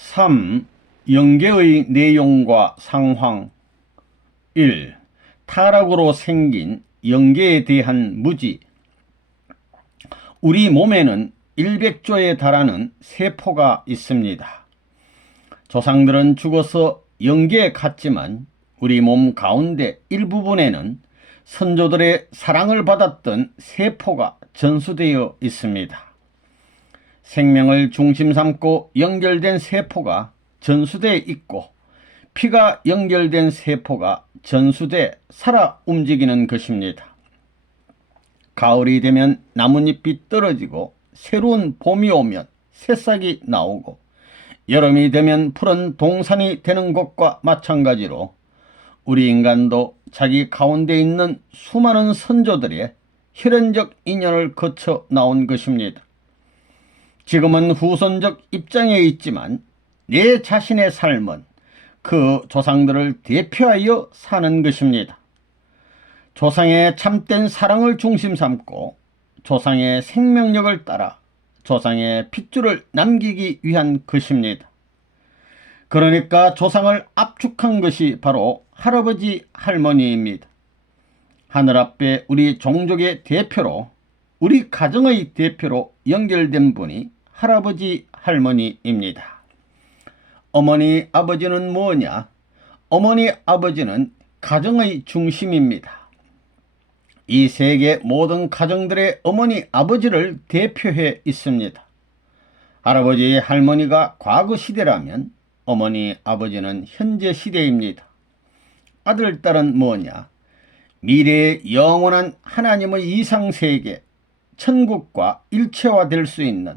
3. 영계의 내용과 상황. 1. 타락으로 생긴 영계에 대한 무지. 우리 몸에는 100조에 달하는 세포가 있습니다. 조상들은 죽어서 영계에 갔지만 우리 몸 가운데 일부분에는 선조들의 사랑을 받았던 세포가 전수되어 있습니다. 생명을 중심 삼고 연결된 세포가 전수되어 있고 피가 연결된 세포가 전수돼 살아 움직이는 것입니다. 가을이 되면 나뭇잎이 떨어지고 새로운 봄이 오면 새싹이 나오고 여름이 되면 푸른 동산이 되는 것과 마찬가지로 우리 인간도 자기 가운데 있는 수많은 선조들의 혈연적 인연을 거쳐 나온 것입니다. 지금은 후손적 입장에 있지만 내 자신의 삶은 그 조상들을 대표하여 사는 것입니다. 조상의 참된 사랑을 중심 삼고 조상의 생명력을 따라 조상의 핏줄을 남기기 위한 것입니다. 그러니까 조상을 압축한 것이 바로 할아버지 할머니입니다. 하늘 앞에 우리 종족의 대표로 우리 가정의 대표로 연결된 분이 할아버지 할머니입니다. 어머니 아버지는 뭐냐? 어머니 아버지는 가정의 중심입니다. 이 세계 모든 가정들의 어머니 아버지를 대표해 있습니다. 할아버지 할머니가 과거 시대라면 어머니 아버지는 현재 시대입니다. 아들 딸은 뭐냐? 미래의 영원한 하나님의 이상세계 천국과 일체화될 수 있는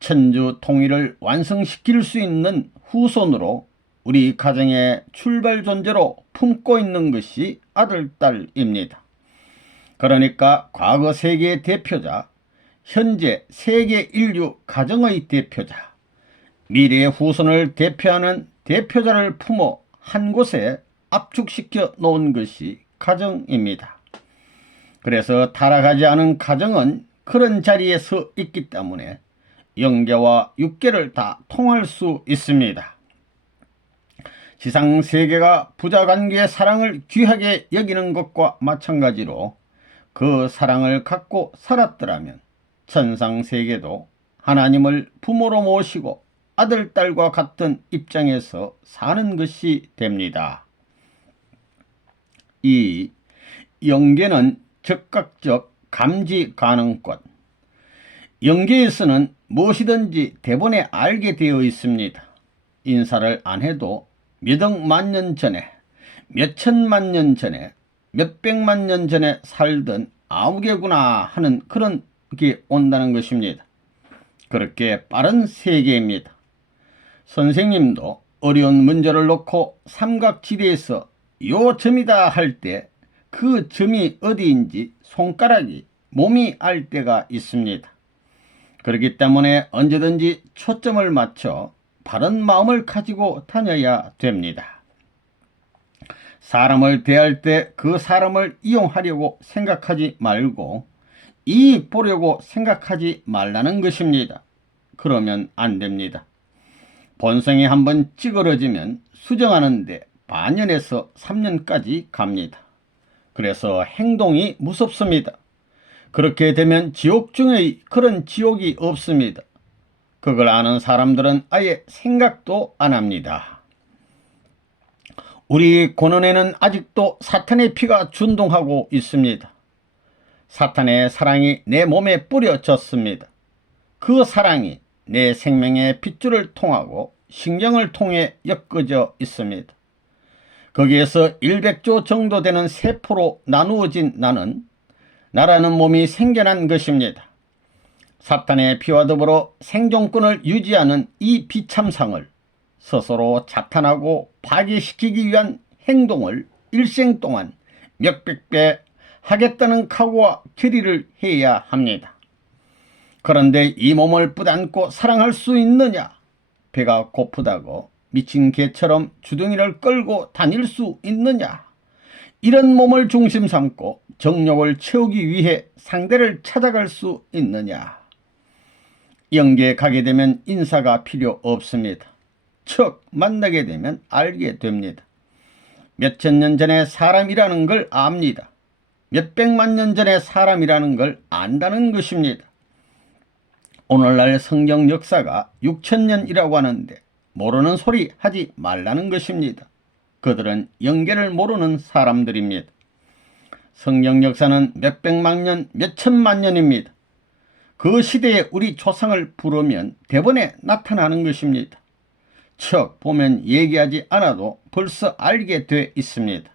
천주 통일을 완성시킬 수 있는 후손으로 우리 가정의 출발 존재로 품고 있는 것이 아들 딸입니다. 그러니까 과거 세계의 대표자, 현재 세계 인류 가정의 대표자, 미래의 후손을 대표하는 대표자를 품어 한 곳에 압축시켜 놓은 것이 가정입니다. 그래서 타락하지 않은 가정은 그런 자리에 서 있기 때문에 영계와 육계를 다 통할 수 있습니다. 지상세계가 부자관계의 사랑을 귀하게 여기는 것과 마찬가지로 그 사랑을 갖고 살았더라면 천상세계도 하나님을 부모로 모시고 아들, 딸과 같은 입장에서 사는 것이 됩니다. 2. 영계는 즉각적 감지 가능권. 영계에서는 무엇이든지 대본에 알게 되어 있습니다. 인사를 안 해도 몇 억만 년 전에, 몇 천만 년 전에, 몇 백만 년 전에 살던 아무개구나 하는 그런 게 온다는 것입니다. 그렇게 빠른 세계입니다. 선생님도 어려운 문제를 놓고 삼각지대에서 요 점이다 할 때 그 점이 어디인지 손가락이, 몸이 알 때가 있습니다. 그렇기 때문에 언제든지 초점을 맞춰 바른 마음을 가지고 다녀야 됩니다. 사람을 대할 때 그 사람을 이용하려고 생각하지 말고 이익 보려고 생각하지 말라는 것입니다. 그러면 안 됩니다. 본성이 한번 찌그러지면 수정하는데 반년에서 3년까지 갑니다. 그래서 행동이 무섭습니다. 그렇게 되면 지옥 중의 그런 지옥이 없습니다. 그걸 아는 사람들은 아예 생각도 안 합니다. 우리 고난에는 아직도 사탄의 피가 준동하고 있습니다. 사탄의 사랑이 내 몸에 뿌려졌습니다. 그 사랑이 내 생명의 핏줄을 통하고 신경을 통해 엮어져 있습니다. 거기에서 100조 정도 되는 세포로 나누어진 나라는 몸이 생겨난 것입니다. 사탄의 피와 더불어 생존권을 유지하는 이 비참상을 스스로 자탄하고 파괴시키기 위한 행동을 일생 동안 몇백 배 하겠다는 각오와 결의를 해야 합니다. 그런데 이 몸을 뿌단고 사랑할 수 있느냐? 배가 고프다고 미친 개처럼 주둥이를 끌고 다닐 수 있느냐? 이런 몸을 중심 삼고 정욕을 채우기 위해 상대를 찾아갈 수 있느냐? 영계에 가게 되면 인사가 필요 없습니다. 척 만나게 되면 알게 됩니다. 몇천 년 전의 사람이라는 걸 압니다. 몇백만 년 전의 사람이라는 걸 안다는 것입니다. 오늘날 성경 역사가 6,000년이라고 하는데 모르는 소리 하지 말라는 것입니다. 그들은 영계를 모르는 사람들입니다. 성경 역사는 몇백만 년, 몇천만 년입니다. 그 시대에 우리 조상을 부르면 대번에 나타나는 것입니다. 척 보면 얘기하지 않아도 벌써 알게 돼 있습니다.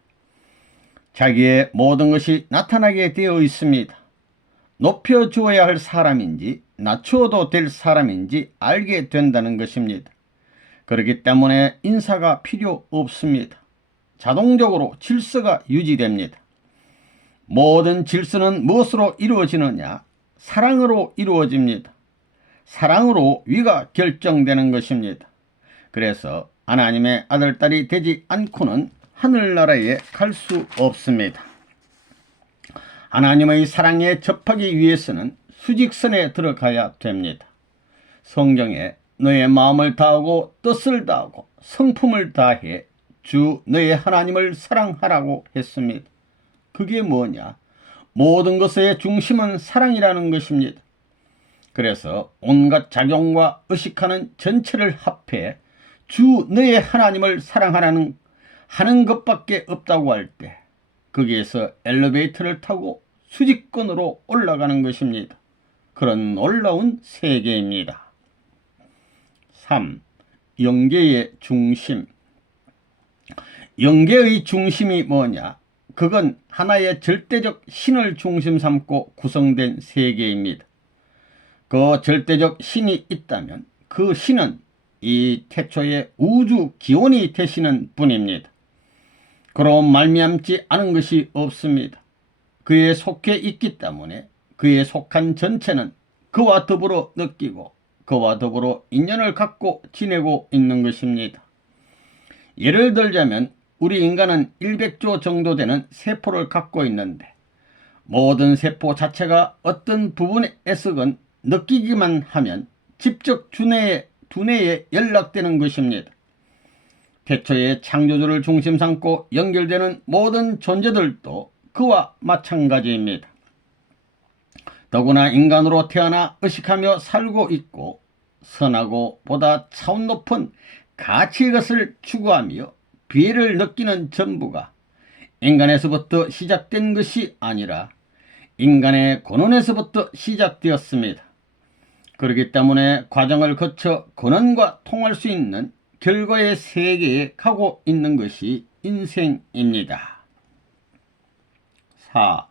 자기의 모든 것이 나타나게 되어 있습니다. 높여주어야 할 사람인지 낮추어도 될 사람인지 알게 된다는 것입니다. 그렇기 때문에 인사가 필요 없습니다. 자동적으로 질서가 유지됩니다. 모든 질서는 무엇으로 이루어지느냐? 사랑으로 이루어집니다. 사랑으로 위가 결정되는 것입니다. 그래서 하나님의 아들딸이 되지 않고는 하늘나라에 갈 수 없습니다. 하나님의 사랑에 접하기 위해서는 수직선에 들어가야 됩니다. 성경에 너의 마음을 다하고 뜻을 다하고 성품을 다해 주 너의 하나님을 사랑하라고 했습니다. 그게 뭐냐? 모든 것의 중심은 사랑이라는 것입니다. 그래서 온갖 작용과 의식하는 전체를 합해 주 너의 하나님을 사랑하라는 하는 것밖에 없다고 할 때 거기에서 엘리베이터를 타고 수직권으로 올라가는 것입니다. 그런 놀라운 세계입니다. 3. 영계의 중심. 영계의 중심이 뭐냐? 그건 하나의 절대적 신을 중심 삼고 구성된 세계입니다. 그 절대적 신이 있다면 그 신은 이 태초의 우주 기원이 되시는 분입니다. 그로 말미암지 않은 것이 없습니다. 그에 속해 있기 때문에 그에 속한 전체는 그와 더불어 느끼고 그와 더불어 인연을 갖고 지내고 있는 것입니다. 예를 들자면 우리 인간은 100조 정도 되는 세포를 갖고 있는데 모든 세포 자체가 어떤 부분에서건 느끼기만 하면 직접 두뇌에 연락되는 것입니다. 태초의 창조주를 중심 삼고 연결되는 모든 존재들도 그와 마찬가지입니다. 더구나 인간으로 태어나 의식하며 살고 있고 선하고 보다 차원 높은 가치의 것을 추구하며 비애를 느끼는 전부가 인간에서부터 시작된 것이 아니라 인간의 근원에서부터 시작되었습니다. 그렇기 때문에 과정을 거쳐 근원과 통할 수 있는 결과의 세계에 가고 있는 것이 인생입니다. 4.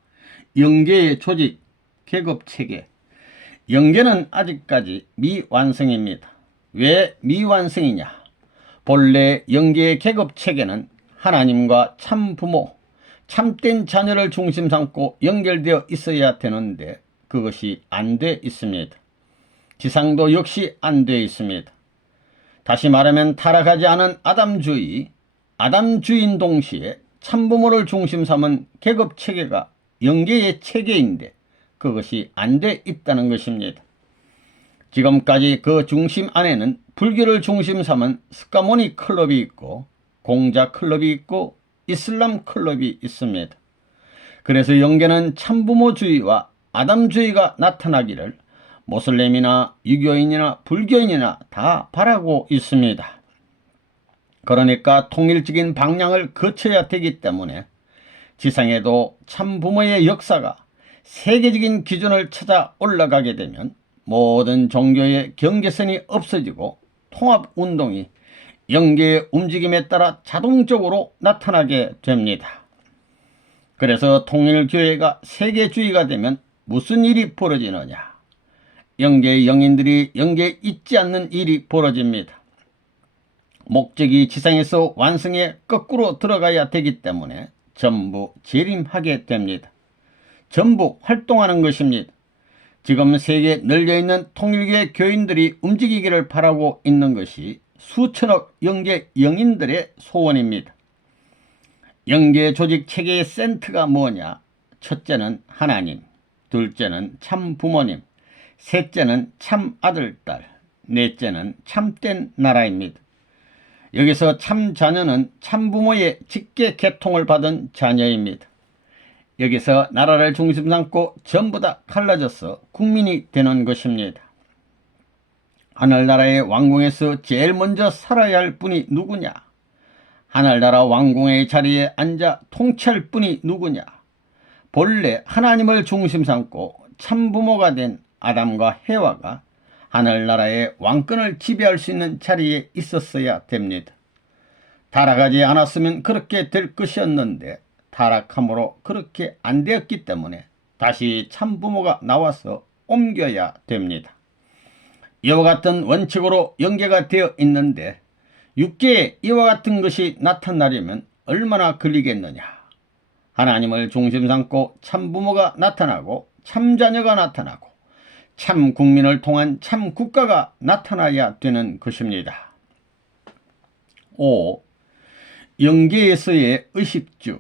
영계의 조직, 계급체계. 영계는 아직까지 미완성입니다. 왜 미완성이냐? 본래 영계의 계급체계는 하나님과 참부모, 참된 자녀를 중심 삼고 연결되어 있어야 되는데 그것이 안 돼 있습니다. 지상도 역시 안 돼 있습니다. 다시 말하면 타락하지 않은 아담주의인 동시에 참부모를 중심 삼은 계급체계가 영계의 체계인데 그것이 안 돼 있다는 것입니다. 지금까지 그 중심 안에는 불교를 중심 삼은 스카모니 클럽이 있고 공자 클럽이 있고 이슬람 클럽이 있습니다. 그래서 영계는 참부모주의와 아담주의가 나타나기를 모슬렘이나 유교인이나 불교인이나 다 바라고 있습니다. 그러니까 통일적인 방향을 거쳐야 되기 때문에 지상에도 참부모의 역사가 세계적인 기준을 찾아 올라가게 되면 모든 종교의 경계선이 없어지고 통합운동이 영계의 움직임에 따라 자동적으로 나타나게 됩니다. 그래서 통일교회가 세계주의가 되면 무슨 일이 벌어지느냐? 영계의 영인들이 영계에 있지 않는 일이 벌어집니다. 목적이 지상에서 완성에 거꾸로 들어가야 되기 때문에 전부 재림하게 됩니다. 전부 활동하는 것입니다. 지금 세계에 널려있는 통일교의 교인들이 움직이기를 바라고 있는 것이 수천억 영계 영인들의 소원입니다. 영계 조직 체계의 센터가 뭐냐? 첫째는 하나님, 둘째는 참 부모님, 셋째는 참 아들, 딸, 넷째는 참된 나라입니다. 여기서 참자녀는 참부모의 직계 계통을 받은 자녀입니다. 여기서 나라를 중심 삼고 전부 다 갈라져서 국민이 되는 것입니다. 하늘나라의 왕궁에서 제일 먼저 살아야 할 분이 누구냐? 하늘나라 왕궁의 자리에 앉아 통치할 분이 누구냐? 본래 하나님을 중심 삼고 참부모가 된 아담과 해와가 하늘나라의 왕권을 지배할 수 있는 자리에 있었어야 됩니다. 타락하지 않았으면 그렇게 될 것이었는데 타락함으로 그렇게 안 되었기 때문에 다시 참부모가 나와서 옮겨야 됩니다. 이와 같은 원칙으로 연계가 되어 있는데 육계에 이와 같은 것이 나타나려면 얼마나 걸리겠느냐. 하나님을 중심 삼고 참부모가 나타나고 참자녀가 나타나고 참국민을 통한 참국가가 나타나야 되는 것입니다. 5. 연계에서의 의식주.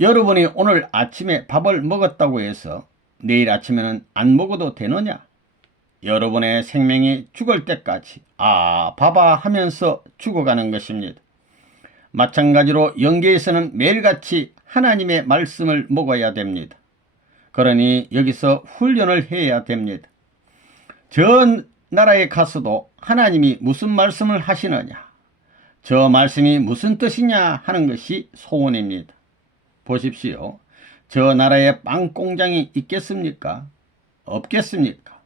여러분이 오늘 아침에 밥을 먹었다고 해서 내일 아침에는 안 먹어도 되느냐? 여러분의 생명이 죽을 때까지 봐봐 하면서 죽어가는 것입니다. 마찬가지로 영계에서는 매일같이 하나님의 말씀을 먹어야 됩니다. 그러니 여기서 훈련을 해야 됩니다. 저 나라에 가서도 하나님이 무슨 말씀을 하시느냐, 저 말씀이 무슨 뜻이냐 하는 것이 소원입니다. 보십시오. 저 나라에 빵 공장이 있겠습니까? 없겠습니까?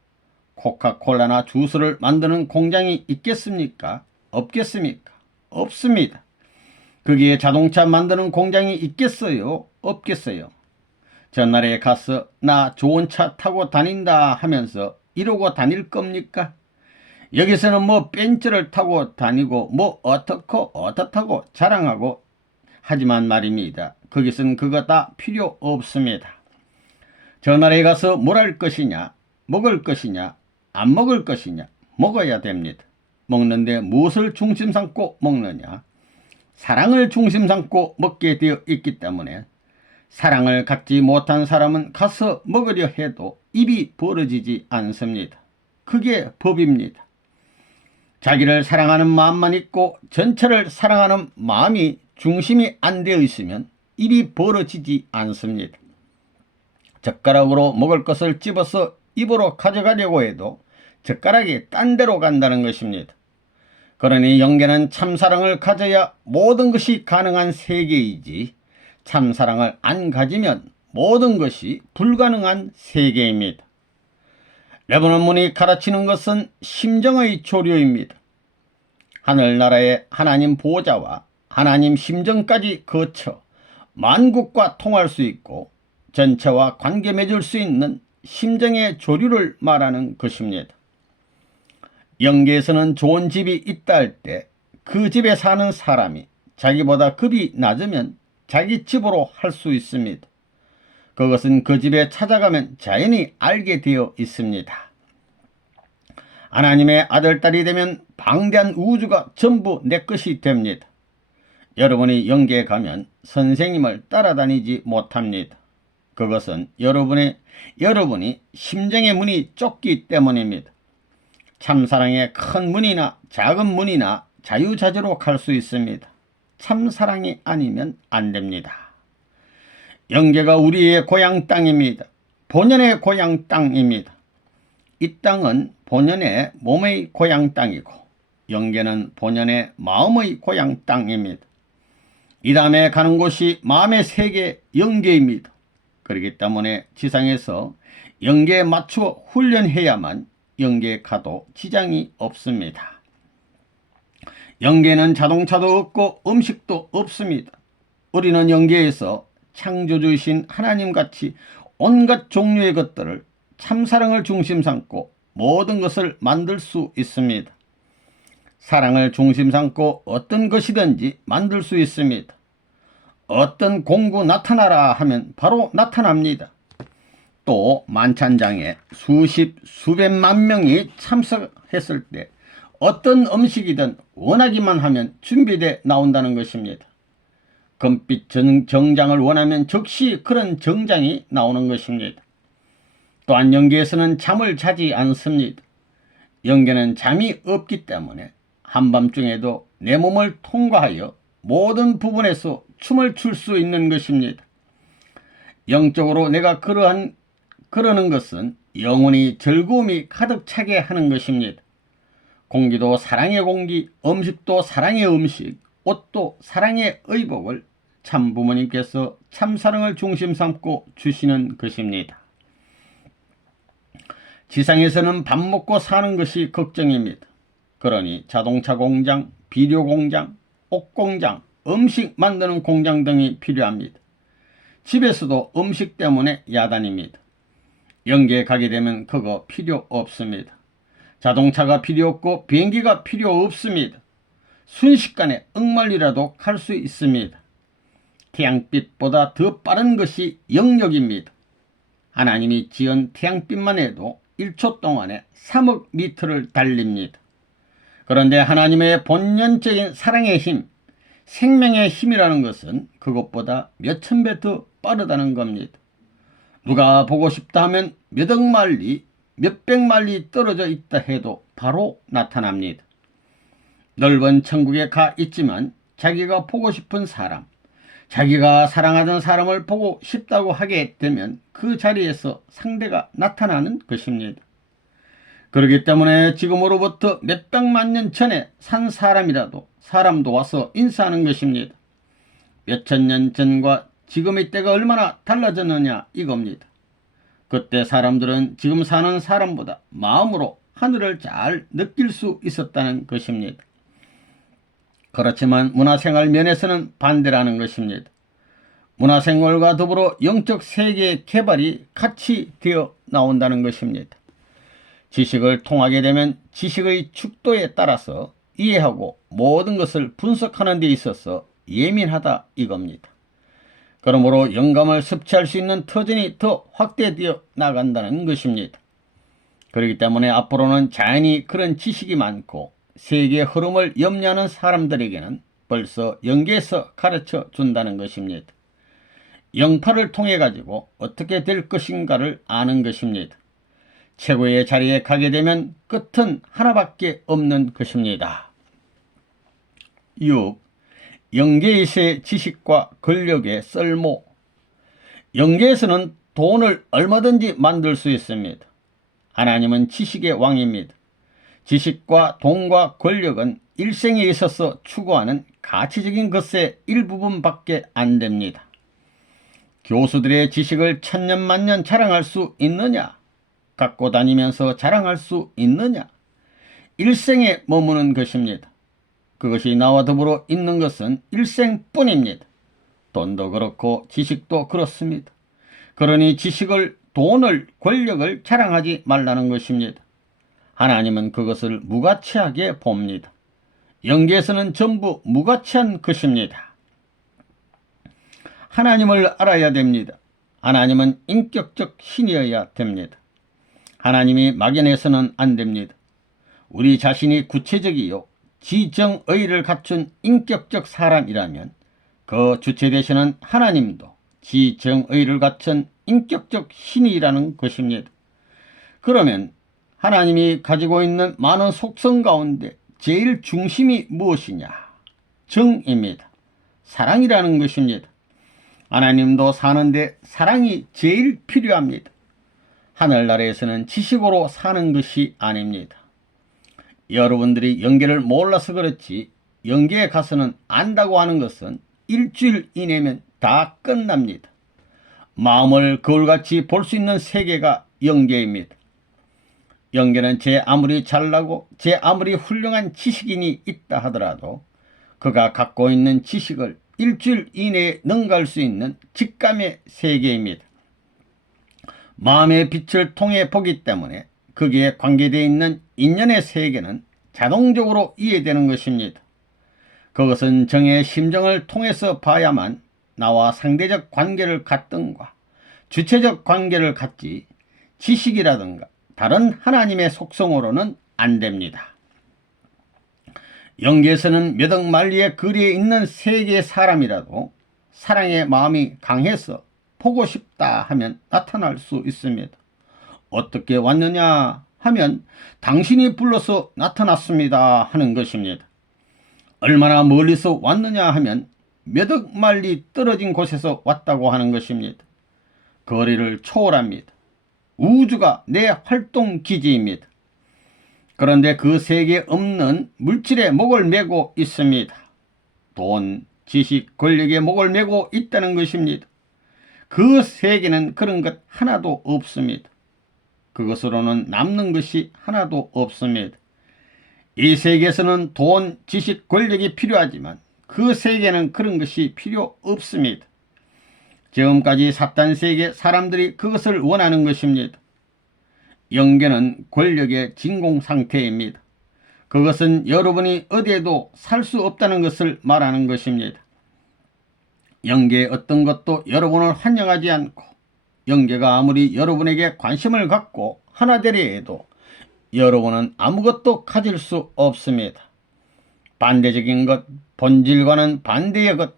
코카콜라나 주스를 만드는 공장이 있겠습니까? 없겠습니까? 없습니다. 거기에 자동차 만드는 공장이 있겠어요? 없겠어요? 저 나라에 가서 나 좋은 차 타고 다닌다 하면서 이러고 다닐 겁니까? 여기서는 뭐 벤츠를 타고 다니고 뭐 어떻고 어떻다고 자랑하고 하지만 말입니다. 거기서는 그거 다 필요 없습니다. 저 나라에 가서 뭘 할 것이냐, 먹을 것이냐, 안 먹을 것이냐, 먹어야 됩니다. 먹는데 무엇을 중심 삼고 먹느냐? 사랑을 중심 삼고 먹게 되어 있기 때문에 사랑을 갖지 못한 사람은 가서 먹으려 해도 입이 벌어지지 않습니다. 그게 법입니다. 자기를 사랑하는 마음만 있고 전체를 사랑하는 마음이 중심이 안 되어 있으면 입이 벌어지지 않습니다. 젓가락으로 먹을 것을 집어서 입으로 가져가려고 해도 젓가락이 딴 데로 간다는 것입니다. 그러니 영계는 참사랑을 가져야 모든 것이 가능한 세계이지 참사랑을 안 가지면 모든 것이 불가능한 세계입니다. 레브논문이 가르치는 것은 심정의 조류입니다. 하늘나라의 하나님 보호자와 하나님 심정까지 거쳐 만국과 통할 수 있고 전체와 관계 맺을 수 있는 심정의 조류를 말하는 것입니다. 영계에서는 좋은 집이 있다 할 때 그 집에 사는 사람이 자기보다 급이 낮으면 자기 집으로 할 수 있습니다. 그것은 그 집에 찾아가면 자연히 알게 되어 있습니다. 하나님의 아들딸이 되면 방대한 우주가 전부 내 것이 됩니다. 여러분이 영계에 가면 선생님을 따라다니지 못합니다. 그것은 여러분이 심정의 문이 좁기 때문입니다. 참사랑의 큰 문이나 작은 문이나 자유자재로 갈 수 있습니다. 참사랑이 아니면 안 됩니다. 영계가 우리의 고향 땅입니다. 본연의 고향 땅입니다. 이 땅은 본연의 몸의 고향 땅이고 영계는 본연의 마음의 고향 땅입니다. 이 다음에 가는 곳이 마음의 세계 영계입니다. 그렇기 때문에 지상에서 영계에 맞추어 훈련해야만 영계에 가도 지장이 없습니다. 영계는 자동차도 없고 음식도 없습니다. 우리는 영계에서 창조주이신 하나님같이 온갖 종류의 것들을 참사랑을 중심 삼고 모든 것을 만들 수 있습니다. 사랑을 중심 삼고 어떤 것이든지 만들 수 있습니다. 어떤 공구 나타나라 하면 바로 나타납니다. 또 만찬장에 수백만 명이 참석했을 때 어떤 음식이든 원하기만 하면 준비돼 나온다는 것입니다. 금빛 정장을 원하면 즉시 그런 정장이 나오는 것입니다. 또한 영계에서는 잠을 자지 않습니다. 영계는 잠이 없기 때문에 한밤중에도 내 몸을 통과하여 모든 부분에서 춤을 출 수 있는 것입니다. 영적으로 내가 그러는 것은 영혼이 즐거움이 가득 차게 하는 것입니다. 공기도 사랑의 공기, 음식도 사랑의 음식, 옷도 사랑의 의복을 참 부모님께서 참 사랑을 중심 삼고 주시는 것입니다. 지상에서는 밥 먹고 사는 것이 걱정입니다. 그러니 자동차 공장, 비료 공장, 옷 공장, 음식 만드는 공장 등이 필요합니다. 집에서도 음식 때문에 야단입니다. 연계에 가게 되면 그거 필요 없습니다. 자동차가 필요 없고 비행기가 필요 없습니다. 순식간에 억만리라도 갈 수 있습니다. 태양빛보다 더 빠른 것이 영역입니다. 하나님이 지은 태양빛만 해도 1초 동안에 3억 미터를 달립니다. 그런데 하나님의 본연적인 사랑의 힘, 생명의 힘이라는 것은 그것보다 몇천 배 더 빠르다는 겁니다. 누가 보고 싶다 하면 몇억 마일리, 몇백 마일리 떨어져 있다 해도 바로 나타납니다. 넓은 천국에 가 있지만 자기가 보고 싶은 사람, 자기가 사랑하던 사람을 보고 싶다고 하게 되면 그 자리에서 상대가 나타나는 것입니다. 그렇기 때문에 지금으로부터 몇백만 년 전에 산 사람도 와서 인사하는 것입니다. 몇천 년 전과 지금의 때가 얼마나 달라졌느냐 이겁니다. 그때 사람들은 지금 사는 사람보다 마음으로 하늘을 잘 느낄 수 있었다는 것입니다. 그렇지만 문화생활 면에서는 반대라는 것입니다. 문화생활과 더불어 영적 세계의 개발이 같이 되어 나온다는 것입니다. 지식을 통하게 되면 지식의 축도에 따라서 이해하고 모든 것을 분석하는 데 있어서 예민하다 이겁니다. 그러므로 영감을 섭취할 수 있는 터전이 더 확대되어 나간다는 것입니다. 그렇기 때문에 앞으로는 자연히 그런 지식이 많고 세계의 흐름을 염려하는 사람들에게는 벌써 영계에서 가르쳐 준다는 것입니다. 영파를 통해 가지고 어떻게 될 것인가를 아는 것입니다. 최고의 자리에 가게 되면 끝은 하나밖에 없는 것입니다. 6. 영계에서의 지식과 권력의 썰모. 영계에서는 돈을 얼마든지 만들 수 있습니다. 하나님은 지식의 왕입니다. 지식과 돈과 권력은 일생에 있어서 추구하는 가치적인 것의 일부분밖에 안 됩니다. 교수들의 지식을 천년만년 자랑할 수 있느냐? 갖고 다니면서 자랑할 수 있느냐? 일생에 머무는 것입니다. 그것이 나와 더불어 있는 것은 일생뿐입니다. 돈도 그렇고 지식도 그렇습니다. 그러니 지식을, 돈을, 권력을 자랑하지 말라는 것입니다. 하나님은 그것을 무가치하게 봅니다. 영계에서는 전부 무가치한 것입니다. 하나님을 알아야 됩니다. 하나님은 인격적 신이어야 됩니다. 하나님이 막연해서는 안 됩니다. 우리 자신이 구체적이요 지정의를 갖춘 인격적 사람이라면 그 주체 되시는 하나님도 지정의를 갖춘 인격적 신이라는 것입니다. 그러면 하나님이 가지고 있는 많은 속성 가운데 제일 중심이 무엇이냐? 정입니다. 사랑이라는 것입니다. 하나님도 사는데 사랑이 제일 필요합니다. 하늘나라에서는 지식으로 사는 것이 아닙니다. 여러분들이 영계를 몰라서 그렇지 영계에 가서는 안다고 하는 것은 일주일 이내면 다 끝납니다. 마음을 거울같이 볼 수 있는 세계가 영계입니다. 영계는 제 아무리 잘나고 제 아무리 훌륭한 지식인이 있다 하더라도 그가 갖고 있는 지식을 일주일 이내에 능가할 수 있는 직감의 세계입니다. 마음의 빛을 통해 보기 때문에 거기에 관계되어 있는 인연의 세계는 자동적으로 이해되는 것입니다. 그것은 정의 심정을 통해서 봐야만 나와 상대적 관계를 갖든가 주체적 관계를 갖지 지식이라든가 다른 하나님의 속성으로는 안 됩니다. 영계에서는 몇억 마일리의 거리에 있는 세계의 사람이라도 사랑의 마음이 강해서 보고 싶다 하면 나타날 수 있습니다. 어떻게 왔느냐 하면 당신이 불러서 나타났습니다 하는 것입니다. 얼마나 멀리서 왔느냐 하면 몇억 마일리 떨어진 곳에서 왔다고 하는 것입니다. 거리를 초월합니다. 우주가 내 활동 기지입니다. 그런데 그 세계에 없는 물질의 목을 메고 있습니다. 돈, 지식, 권력의 목을 메고 있다는 것입니다. 그 세계는 그런 것 하나도 없습니다. 그것으로는 남는 것이 하나도 없습니다. 이 세계에서는 돈, 지식, 권력이 필요하지만 그 세계는 그런 것이 필요 없습니다. 지금까지 사탄 세계 사람들이 그것을 원하는 것입니다. 영계는 권력의 진공 상태입니다. 그것은 여러분이 어디에도 살 수 없다는 것을 말하는 것입니다. 영계의 어떤 것도 여러분을 환영하지 않고 영계가 아무리 여러분에게 관심을 갖고 하나 되려 해도 여러분은 아무것도 가질 수 없습니다. 반대적인 것, 본질과는 반대의 것,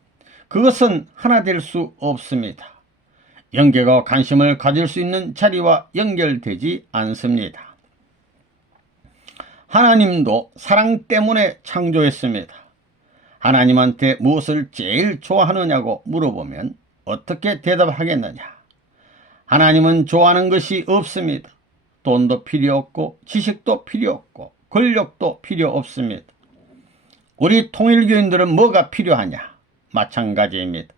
그것은 하나 될 수 없습니다. 영계가 관심을 가질 수 있는 자리와 연결되지 않습니다. 하나님도 사랑 때문에 창조했습니다. 하나님한테 무엇을 제일 좋아하느냐고 물어보면 어떻게 대답하겠느냐? 하나님은 좋아하는 것이 없습니다. 돈도 필요 없고 지식도 필요 없고 권력도 필요 없습니다. 우리 통일교인들은 뭐가 필요하냐? 마찬가지입니다.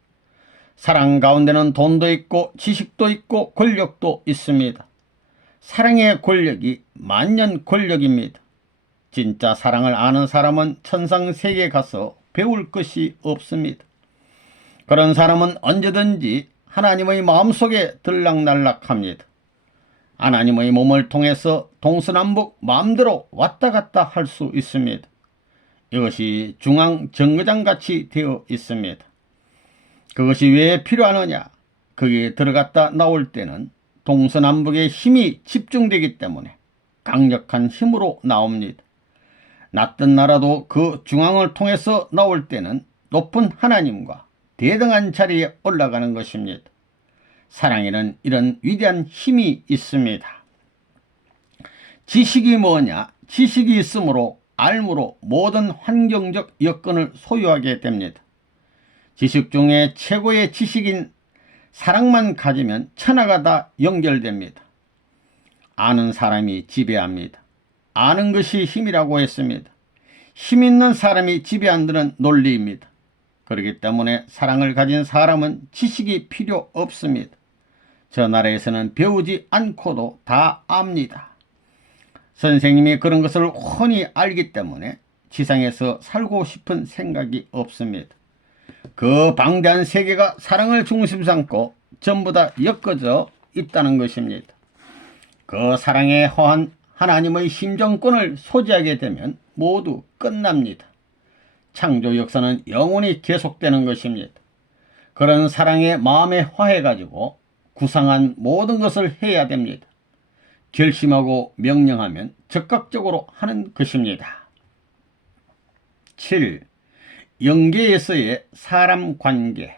사랑 가운데는 돈도 있고 지식도 있고 권력도 있습니다. 사랑의 권력이 만년 권력입니다. 진짜 사랑을 아는 사람은 천상세계에 가서 배울 것이 없습니다. 그런 사람은 언제든지 하나님의 마음속에 들락날락합니다. 하나님의 몸을 통해서 동서남북 마음대로 왔다 갔다 할 수 있습니다. 이것이 중앙 정거장같이 되어 있습니다. 그것이 왜 필요하느냐? 거기에 들어갔다 나올 때는 동서남북의 힘이 집중되기 때문에 강력한 힘으로 나옵니다. 낮던 나라도 그 중앙을 통해서 나올 때는 높은 하나님과 대등한 자리에 올라가는 것입니다. 사랑에는 이런 위대한 힘이 있습니다. 지식이 뭐냐? 지식이 있으므로 알므로 모든 환경적 여건을 소유하게 됩니다. 지식 중에 최고의 지식인 사랑만 가지면 천하가 다 연결됩니다. 아는 사람이 지배합니다. 아는 것이 힘이라고 했습니다. 힘 있는 사람이 지배한다는 논리입니다. 그렇기 때문에 사랑을 가진 사람은 지식이 필요 없습니다. 저 나라에서는 배우지 않고도 다 압니다. 선생님이 그런 것을 훤히 알기 때문에 지상에서 살고 싶은 생각이 없습니다. 그 방대한 세계가 사랑을 중심 삼고 전부 다 엮어져 있다는 것입니다. 그 사랑에 허한 하나님의 심정권을 소지하게 되면 모두 끝납니다. 창조 역사는 영원히 계속되는 것입니다. 그런 사랑의 마음에 화해가지고 구상한 모든 것을 해야 됩니다. 결심하고 명령하면 적극적으로 하는 것입니다. 7. 영계에서의 사람 관계.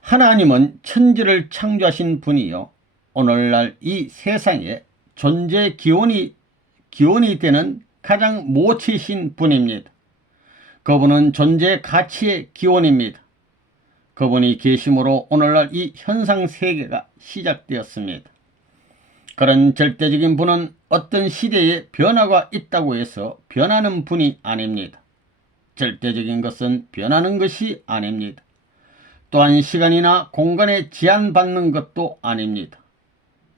하나님은 천지를 창조하신 분이요 오늘날 이 세상에 존재 기원이 되는 가장 모치신 분입니다. 그분은 존재 가치의 기원입니다. 그분이 계심으로 오늘날 이 현상 세계가 시작되었습니다. 그런 절대적인 분은 어떤 시대에 변화가 있다고 해서 변하는 분이 아닙니다. 절대적인 것은 변하는 것이 아닙니다. 또한 시간이나 공간에 제한받는 것도 아닙니다.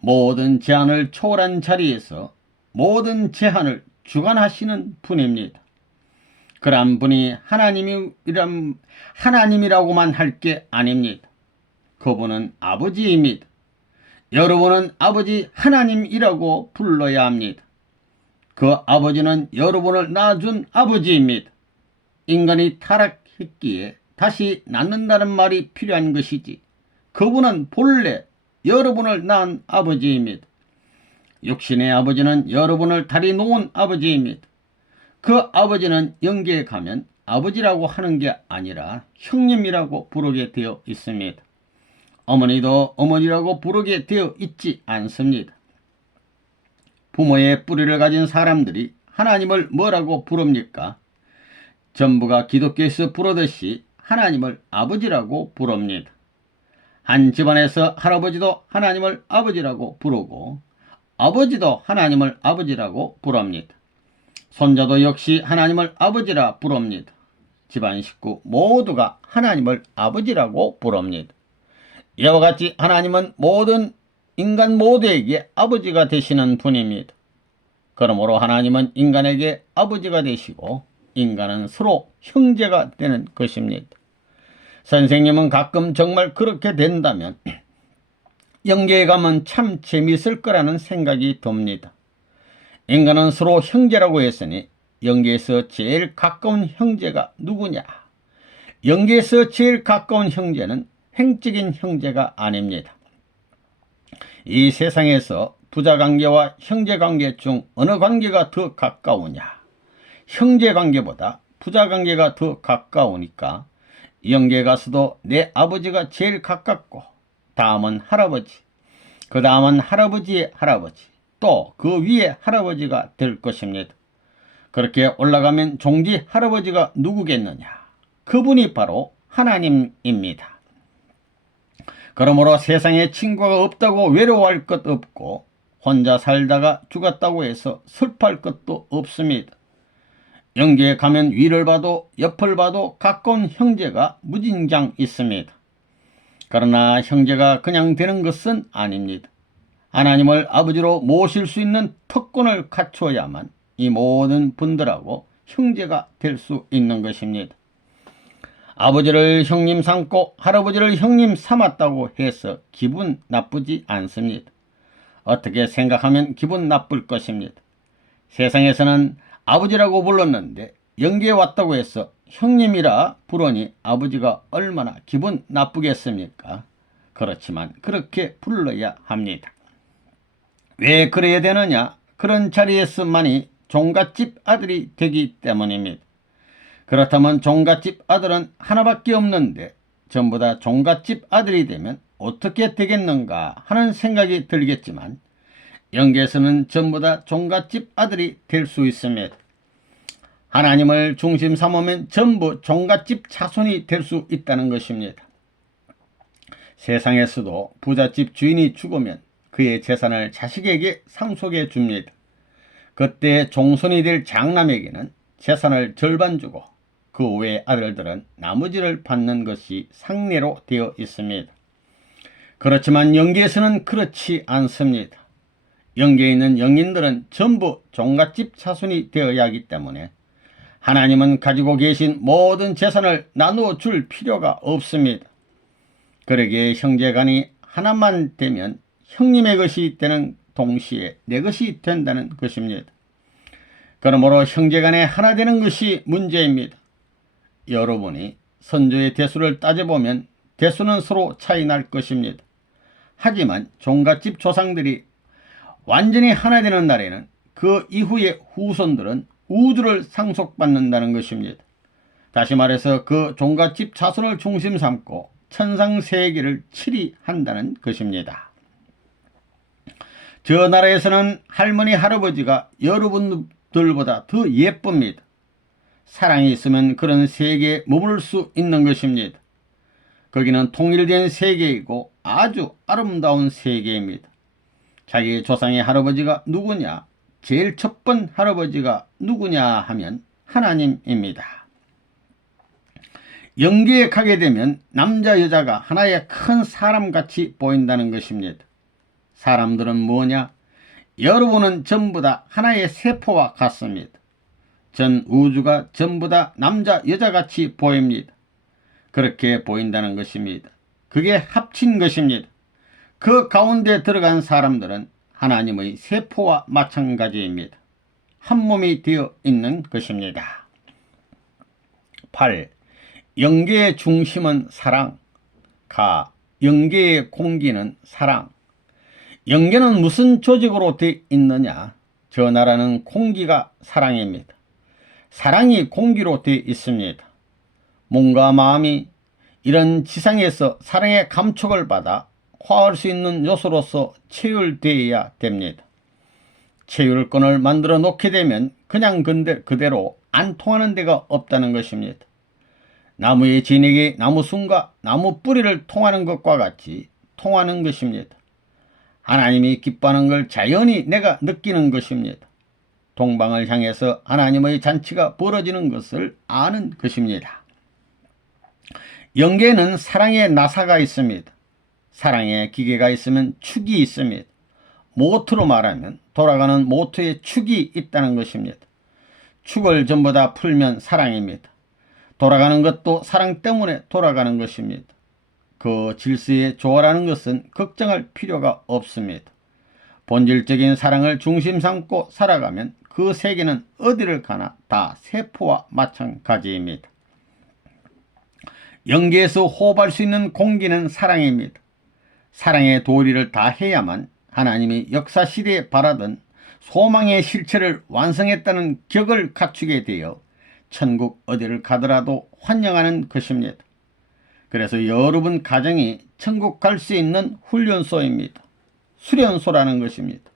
모든 제한을 초월한 자리에서 모든 제한을 주관하시는 분입니다. 그러한 분이 하나님이라고만 할 게 아닙니다. 그분은 아버지입니다. 여러분은 아버지 하나님이라고 불러야 합니다. 그 아버지는 여러분을 낳아준 아버지입니다. 인간이 타락했기에 다시 낳는다는 말이 필요한 것이지 그분은 본래 여러분을 낳은 아버지입니다. 육신의 아버지는 여러분을 다리 놓은 아버지입니다. 그 아버지는 영계에 가면 아버지라고 하는 게 아니라 형님이라고 부르게 되어 있습니다. 어머니도 어머니라고 부르게 되어 있지 않습니다. 부모의 뿌리를 가진 사람들이 하나님을 뭐라고 부릅니까? 전부가 기독교에서 부르듯이 하나님을 아버지라고 부릅니다. 한 집안에서 할아버지도 하나님을 아버지라고 부르고 아버지도 하나님을 아버지라고 부릅니다. 손자도 역시 하나님을 아버지라 부릅니다. 집안 식구 모두가 하나님을 아버지라고 부릅니다. 이와 같이 하나님은 모든 인간 모두에게 아버지가 되시는 분입니다. 그러므로 하나님은 인간에게 아버지가 되시고 인간은 서로 형제가 되는 것입니다. 선생님은 가끔 정말 그렇게 된다면 영계에 가면 참 재미있을 거라는 생각이 듭니다. 인간은 서로 형제라고 했으니 영계에서 제일 가까운 형제가 누구냐? 영계에서 제일 가까운 형제는 행적인 형제가 아닙니다. 이 세상에서 부자관계와 형제관계 중 어느 관계가 더 가까우냐? 형제관계보다 부자관계가 더 가까우니까 영계에 가서도 내 아버지가 제일 가깝고 다음은 할아버지, 그 다음은 할아버지의 할아버지, 또 그 위에 할아버지가 될 것입니다. 그렇게 올라가면 종지 할아버지가 누구겠느냐? 그분이 바로 하나님입니다. 그러므로 세상에 친구가 없다고 외로워할 것 없고 혼자 살다가 죽었다고 해서 슬퍼할 것도 없습니다. 영계에 가면 위를 봐도 옆을 봐도 가까운 형제가 무진장 있습니다. 그러나 형제가 그냥 되는 것은 아닙니다. 하나님을 아버지로 모실 수 있는 특권을 갖추어야만 이 모든 분들하고 형제가 될 수 있는 것입니다. 아버지를 형님 삼고 할아버지를 형님 삼았다고 해서 기분 나쁘지 않습니다. 어떻게 생각하면 기분 나쁠 것입니다. 세상에서는 아버지라고 불렀는데 영계에 왔다고 해서 형님이라 부르니 아버지가 얼마나 기분 나쁘겠습니까? 그렇지만 그렇게 불러야 합니다. 왜 그래야 되느냐? 그런 자리에서만이 종갓집 아들이 되기 때문입니다. 그렇다면 종갓집 아들은 하나밖에 없는데 전부 다 종갓집 아들이 되면 어떻게 되겠는가 하는 생각이 들겠지만 영계에서는 전부 다 종갓집 아들이 될 수 있습니다. 하나님을 중심 삼으면 전부 종갓집 자손이 될 수 있다는 것입니다. 세상에서도 부잣집 주인이 죽으면 그의 재산을 자식에게 상속해 줍니다. 그때 종손이 될 장남에게는 재산을 절반 주고 그 외의 아들들은 나머지를 받는 것이 상례로 되어 있습니다. 그렇지만 영계에서는 그렇지 않습니다. 영계에 있는 영인들은 전부 종갓집 자손이 되어야 하기 때문에 하나님은 가지고 계신 모든 재산을 나누어 줄 필요가 없습니다. 그러기에 형제간이 하나만 되면 형님의 것이 되는 동시에 내 것이 된다는 것입니다. 그러므로 형제간에 하나 되는 것이 문제입니다. 여러분이 선조의 대수를 따져보면 대수는 서로 차이 날 것입니다. 하지만 종갓집 조상들이 완전히 하나 되는 날에는 그 이후의 후손들은 우주를 상속받는다는 것입니다. 다시 말해서 그 종갓집 자손을 중심 삼고 천상세계를 치리한다는 것입니다. 저 나라에서는 할머니 할아버지가 여러분들보다 더 예쁩니다. 사랑이 있으면 그런 세계에 머물 수 있는 것입니다. 거기는 통일된 세계이고 아주 아름다운 세계입니다. 자기 조상의 할아버지가 누구냐? 제일 첫 번 할아버지가 누구냐 하면 하나님입니다. 영계에 가게 되면 남자 여자가 하나의 큰 사람같이 보인다는 것입니다. 사람들은 뭐냐? 여러분은 전부 다 하나의 세포와 같습니다. 전 우주가 전부 다 남자 여자같이 보입니다. 그렇게 보인다는 것입니다. 그게 합친 것입니다. 그 가운데 들어간 사람들은 하나님의 세포와 마찬가지입니다. 한 몸이 되어 있는 것입니다. 8. 영계의 중심은 사랑. 가. 영계의 공기는 사랑. 영계는 무슨 조직으로 되어 있느냐? 저 나라는 공기가 사랑입니다. 사랑이 공기로 되어 있습니다. 몸과 마음이 이런 지상에서 사랑의 감촉을 받아 화할 수 있는 요소로서 체결되어야 됩니다. 체율권을 만들어 놓게 되면 그냥 그대로 안 통하는 데가 없다는 것입니다. 나무의 진액이 나무순과 나무 뿌리를 통하는 것과 같이 통하는 것입니다. 하나님이 기뻐하는 걸 자연히 내가 느끼는 것입니다. 동방을 향해서 하나님의 잔치가 벌어지는 것을 아는 것입니다. 영계에는 사랑의 나사가 있습니다. 사랑의 기계가 있으면 축이 있습니다. 모터로 말하면 돌아가는 모터에 축이 있다는 것입니다. 축을 전부 다 풀면 사랑입니다. 돌아가는 것도 사랑 때문에 돌아가는 것입니다. 그 질서에 조화라는 것은 걱정할 필요가 없습니다. 본질적인 사랑을 중심 삼고 살아가면 그 세계는 어디를 가나 다 세포와 마찬가지입니다. 영계에서 호흡할 수 있는 공기는 사랑입니다. 사랑의 도리를 다 해야만 하나님이 역사시대에 바라던 소망의 실체를 완성했다는 격을 갖추게 되어 천국 어디를 가더라도 환영하는 것입니다. 그래서 여러분 가정이 천국 갈 수 있는 훈련소입니다. 수련소라는 것입니다.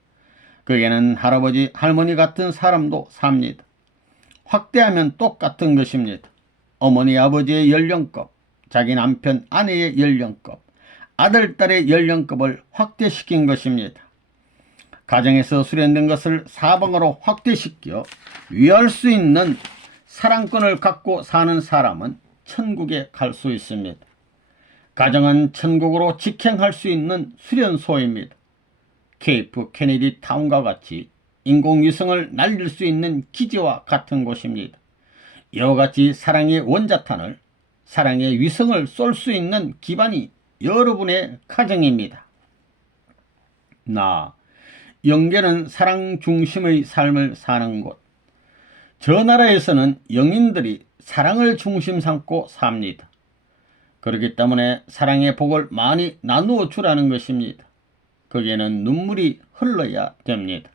거기에는 할아버지, 할머니 같은 사람도 삽니다. 확대하면 똑같은 것입니다. 어머니, 아버지의 연령급, 자기 남편, 아내의 연령급, 아들, 딸의 연령급을 확대시킨 것입니다. 가정에서 수련된 것을 사방으로 확대시켜 위할 수 있는 사랑권을 갖고 사는 사람은 천국에 갈 수 있습니다. 가정은 천국으로 직행할 수 있는 수련소입니다. 케이프 케네디 타운과 같이 인공위성을 날릴 수 있는 기지와 같은 곳입니다. 이와 같이 사랑의 원자탄을, 사랑의 위성을 쏠 수 있는 기반이 여러분의 가정입니다. 영계는 사랑 중심의 삶을 사는 곳. 저 나라에서는 영인들이 사랑을 중심 삼고 삽니다. 그렇기 때문에 사랑의 복을 많이 나누어 주라는 것입니다. 거기에는 눈물이 흘러야 됩니다.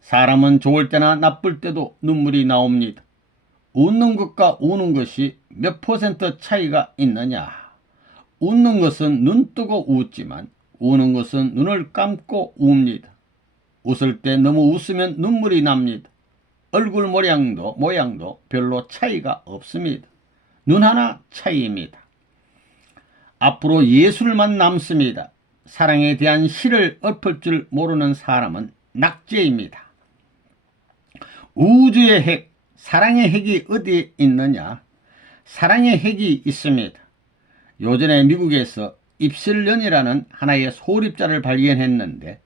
사람은 좋을 때나 나쁠 때도 눈물이 나옵니다. 웃는 것과 우는 것이 몇 퍼센트 차이가 있느냐? 웃는 것은 눈 뜨고 웃지만 우는 것은 눈을 감고 웁니다. 웃을 때 너무 웃으면 눈물이 납니다. 얼굴 모양도 별로 차이가 없습니다. 눈 하나 차이입니다. 앞으로 예술만 남습니다. 사랑에 대한 시를 읊을 줄 모르는 사람은 낙제입니다. 우주의 핵, 사랑의 핵이 어디에 있느냐? 사랑의 핵이 있습니다. 요전에 미국에서 입실련이라는 하나의 소립자를 발견했는데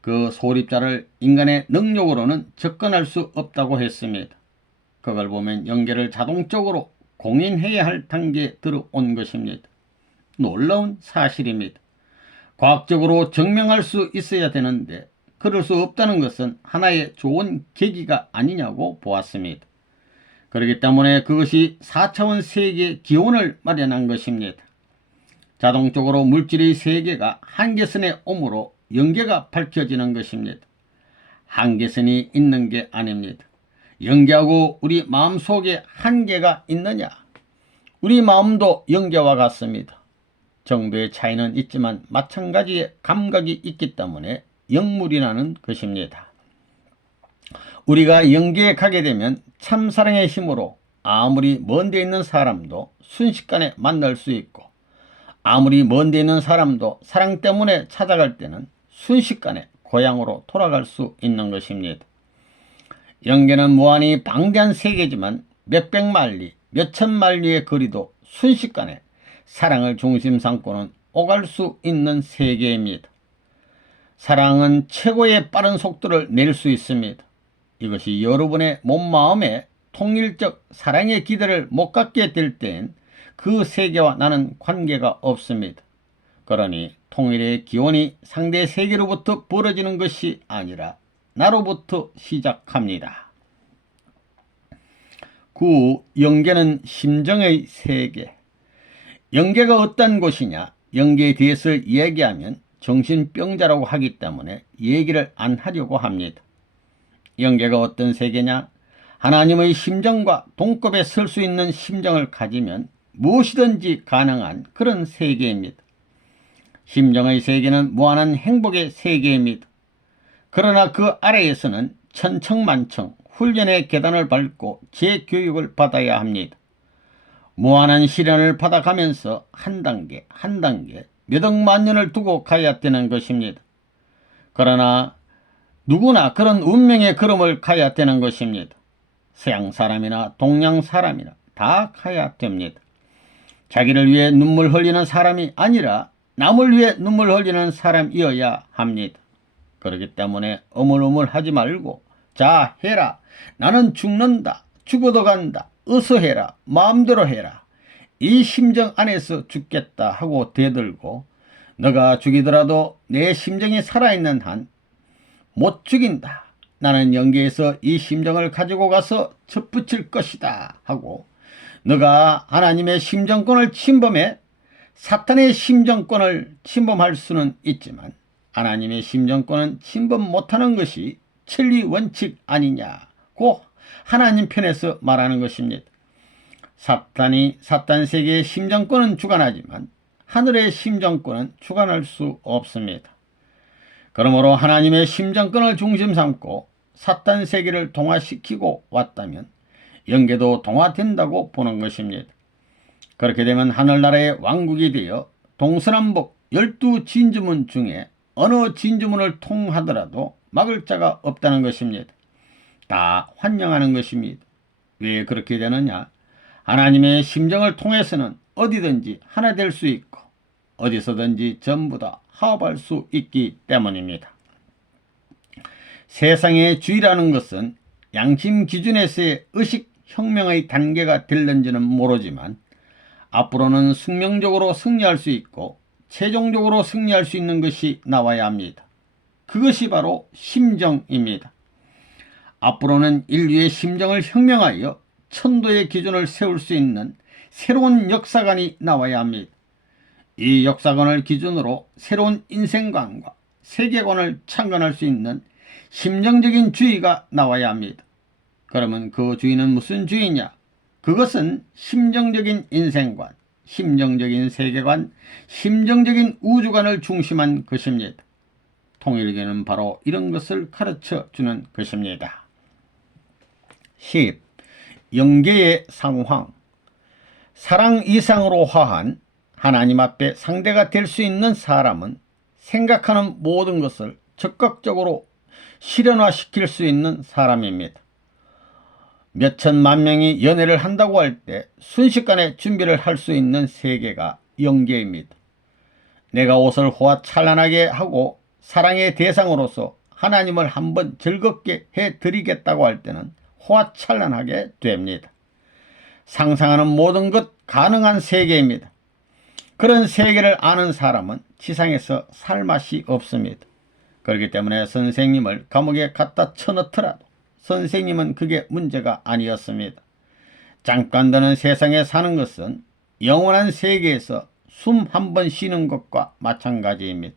그 소립자를 인간의 능력으로는 접근할 수 없다고 했습니다. 그걸 보면 영계를 자동적으로 공인해야 할 단계에 들어온 것입니다. 놀라운 사실입니다. 과학적으로 증명할 수 있어야 되는데 그럴 수 없다는 것은 하나의 좋은 계기가 아니냐고 보았습니다. 그렇기 때문에 그것이 4차원 세계의 기원을 마련한 것입니다. 자동적으로 물질의 세계가 한계선에 오므로 영계가 밝혀지는 것입니다. 한계선이 있는 게 아닙니다. 영계하고 우리 마음속에 한계가 있느냐? 우리 마음도 영계와 같습니다. 정도의 차이는 있지만 마찬가지의 감각이 있기 때문에 영물이라는 것입니다. 우리가 영계에 가게 되면 참사랑의 힘으로 아무리 먼 데 있는 사람도 순식간에 만날 수 있고 아무리 먼 데 있는 사람도 사랑 때문에 찾아갈 때는 순식간에 고향으로 돌아갈 수 있는 것입니다. 영계는 무한히 방대한 세계지만 몇백만리, 몇천만리의 거리도 순식간에 사랑을 중심 삼고는 오갈 수 있는 세계입니다. 사랑은 최고의 빠른 속도를 낼 수 있습니다. 이것이 여러분의 몸마음에 통일적 사랑의 기대를 못 갖게 될 때엔 그 세계와 나는 관계가 없습니다. 그러니 통일의 기원이 상대 세계로부터 벌어지는 것이 아니라 나로부터 시작합니다. 9. 영계는 심정의 세계. 영계가 어떤 곳이냐? 영계에 대해서 이야기하면 정신병자라고 하기 때문에 얘기를 안 하려고 합니다. 영계가 어떤 세계냐? 하나님의 심정과 동급에 설 수 있는 심정을 가지면 무엇이든지 가능한 그런 세계입니다. 심정의 세계는 무한한 행복의 세계입니다. 그러나 그 아래에서는 천청만청 훈련의 계단을 밟고 재교육을 받아야 합니다. 무한한 시련을 받아가면서 한 단계 한 단계 몇 억만 년을 두고 가야 되는 것입니다. 그러나 누구나 그런 운명의 걸음을 가야 되는 것입니다. 서양 사람이나 동양 사람이나 다 가야 됩니다. 자기를 위해 눈물 흘리는 사람이 아니라 남을 위해 눈물 흘리는 사람이어야 합니다. 그렇기 때문에 어물어물하지 말고 자 해라, 나는 죽는다, 죽어도 간다, 어서 해라, 마음대로 해라, 이 심정 안에서 죽겠다 하고 대들고 너가 죽이더라도 내 심정이 살아있는 한 못 죽인다, 나는 영계에서 이 심정을 가지고 가서 접붙일 것이다 하고 너가 하나님의 심정권을 침범해 사탄의 심정권을 침범할 수는 있지만 하나님의 심정권은 침범 못하는 것이 천리 원칙 아니냐고 하나님 편에서 말하는 것입니다. 사탄 세계의 심정권은 주관하지만 하늘의 심정권은 주관할 수 없습니다. 그러므로 하나님의 심정권을 중심 삼고 사탄 세계를 동화시키고 왔다면 영계도 동화된다고 보는 것입니다. 그렇게 되면 하늘나라의 왕국이 되어 동서남북 12진주문 중에 어느 진주문을 통하더라도 막을 자가 없다는 것입니다. 다 환영하는 것입니다. 왜 그렇게 되느냐? 하나님의 심정을 통해서는 어디든지 하나 될 수 있고 어디서든지 전부 다 화합할 수 있기 때문입니다. 세상의 주의라는 것은 양심 기준에서의 의식혁명의 단계가 될는지는 모르지만 앞으로는 숙명적으로 승리할 수 있고 최종적으로 승리할 수 있는 것이 나와야 합니다. 그것이 바로 심정입니다. 앞으로는 인류의 심정을 혁명하여 천도의 기준을 세울 수 있는 새로운 역사관이 나와야 합니다. 이 역사관을 기준으로 새로운 인생관과 세계관을 창건할 수 있는 심정적인 주의가 나와야 합니다. 그러면 그 주의는 무슨 주의냐? 그것은 심정적인 인생관, 심정적인 세계관, 심정적인 우주관을 중심한 것입니다. 통일교는 바로 이런 것을 가르쳐 주는 것입니다. 10. 영계의 상황. 사랑 이상으로 화한 하나님 앞에 상대가 될 수 있는 사람은 생각하는 모든 것을 적극적으로 실현화시킬 수 있는 사람입니다. 몇천만 명이 연애를 한다고 할 때 순식간에 준비를 할 수 있는 세계가 영계입니다. 내가 옷을 호화찬란하게 하고 사랑의 대상으로서 하나님을 한번 즐겁게 해드리겠다고 할 때는 호화찬란하게 됩니다. 상상하는 모든 것 가능한 세계입니다. 그런 세계를 아는 사람은 지상에서 살 맛이 없습니다. 그렇기 때문에 선생님을 감옥에 갖다 쳐넣더라도 선생님은 그게 문제가 아니었습니다. 잠깐 드는 세상에 사는 것은 영원한 세계에서 숨 한 번 쉬는 것과 마찬가지입니다.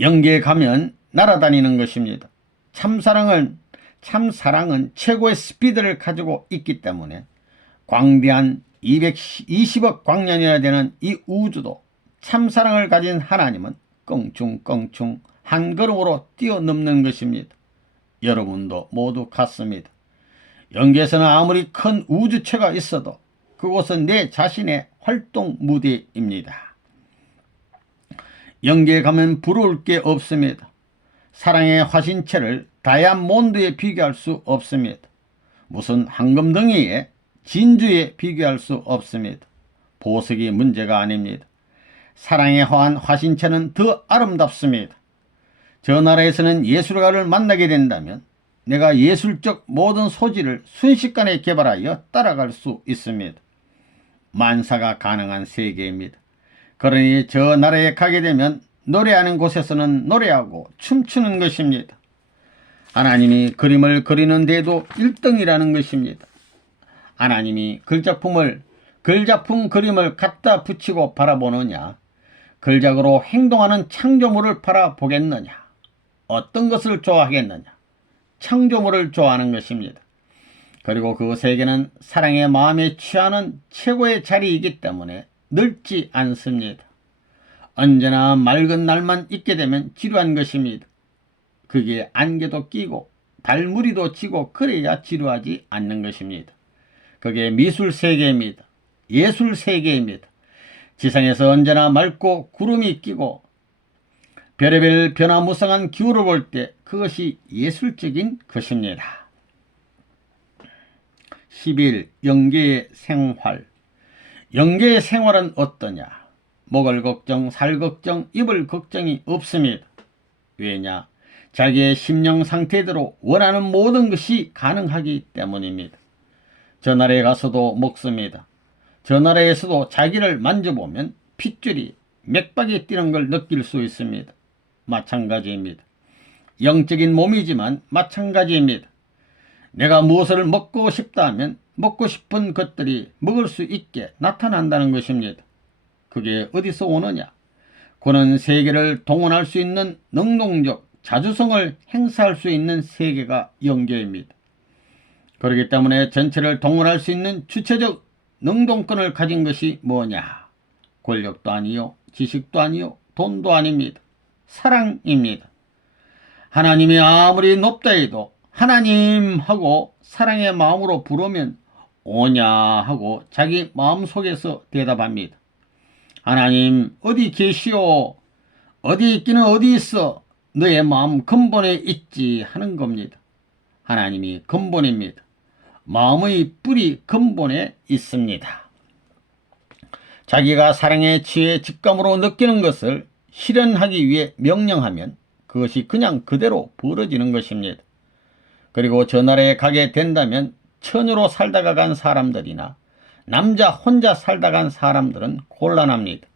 영계에 가면 날아다니는 것입니다. 참사랑은 최고의 스피드를 가지고 있기 때문에 광대한 220억 광년이나 되는 이 우주도 참사랑을 가진 하나님은 껑충껑충 한 걸음으로 뛰어넘는 것입니다. 여러분도 모두 같습니다. 영계에서는 아무리 큰 우주체가 있어도 그곳은 내 자신의 활동 무대입니다. 영계에 가면 부러울 게 없습니다. 사랑의 화신체를 다이아몬드에 비교할 수 없습니다. 무슨 황금덩이에 진주에 비교할 수 없습니다. 보석이 문제가 아닙니다. 사랑에 화한 화신체는 더 아름답습니다. 저 나라에서는 예술가를 만나게 된다면 내가 예술적 모든 소질을 순식간에 개발하여 따라갈 수 있습니다. 만사가 가능한 세계입니다. 그러니 저 나라에 가게 되면 노래하는 곳에서는 노래하고 춤추는 것입니다. 하나님이 그림을 그리는 데도 1등이라는 것입니다. 하나님이 글작품 그림을 갖다 붙이고 바라보느냐, 글작으로 행동하는 창조물을 바라보겠느냐, 어떤 것을 좋아하겠느냐, 창조물을 좋아하는 것입니다. 그리고 그 세계는 사랑의 마음에 취하는 최고의 자리이기 때문에 늙지 않습니다. 언제나 맑은 날만 있게 되면 지루한 것입니다. 그게 안개도 끼고 달무리도 지고 그래야 지루하지 않는 것입니다. 그게 미술 세계입니다. 예술 세계입니다. 지상에서 언제나 맑고 구름이 끼고 별의별 변화무쌍한 기후를 볼 때 그것이 예술적인 것입니다. 11. 영계의 생활. 영계의 생활은 어떠냐? 먹을 걱정, 살 걱정, 입을 걱정이 없습니다. 왜냐? 자기의 심령 상태대로 원하는 모든 것이 가능하기 때문입니다. 저 나라에 가서도 먹습니다. 저 나라에서도 자기를 만져보면 핏줄이 맥박이 뛰는 걸 느낄 수 있습니다. 마찬가지입니다. 영적인 몸이지만 마찬가지입니다. 내가 무엇을 먹고 싶다 하면 먹고 싶은 것들이 먹을 수 있게 나타난다는 것입니다. 그게 어디서 오느냐? 그는 세계를 동원할 수 있는 능동적 자주성을 행사할 수 있는 세계가 영계입니다. 그렇기 때문에 전체를 동원할 수 있는 주체적 능동권을 가진 것이 뭐냐? 권력도 아니요, 지식도 아니요, 돈도 아닙니다. 사랑입니다. 하나님이 아무리 높다 해도 하나님 하고 사랑의 마음으로 부르면 오냐 하고 자기 마음속에서 대답합니다. 하나님 어디 계시오? 어디 있기는 어디 있어? 너의 마음 근본에 있지 하는 겁니다. 하나님이 근본입니다. 마음의 뿌리 근본에 있습니다. 자기가 사랑에 취해 직감으로 느끼는 것을 실현하기 위해 명령하면 그것이 그냥 그대로 벌어지는 것입니다. 그리고 저 나라에 가게 된다면 처녀로 살다가 간 사람들이나 남자 혼자 살다 간 사람들은 곤란합니다.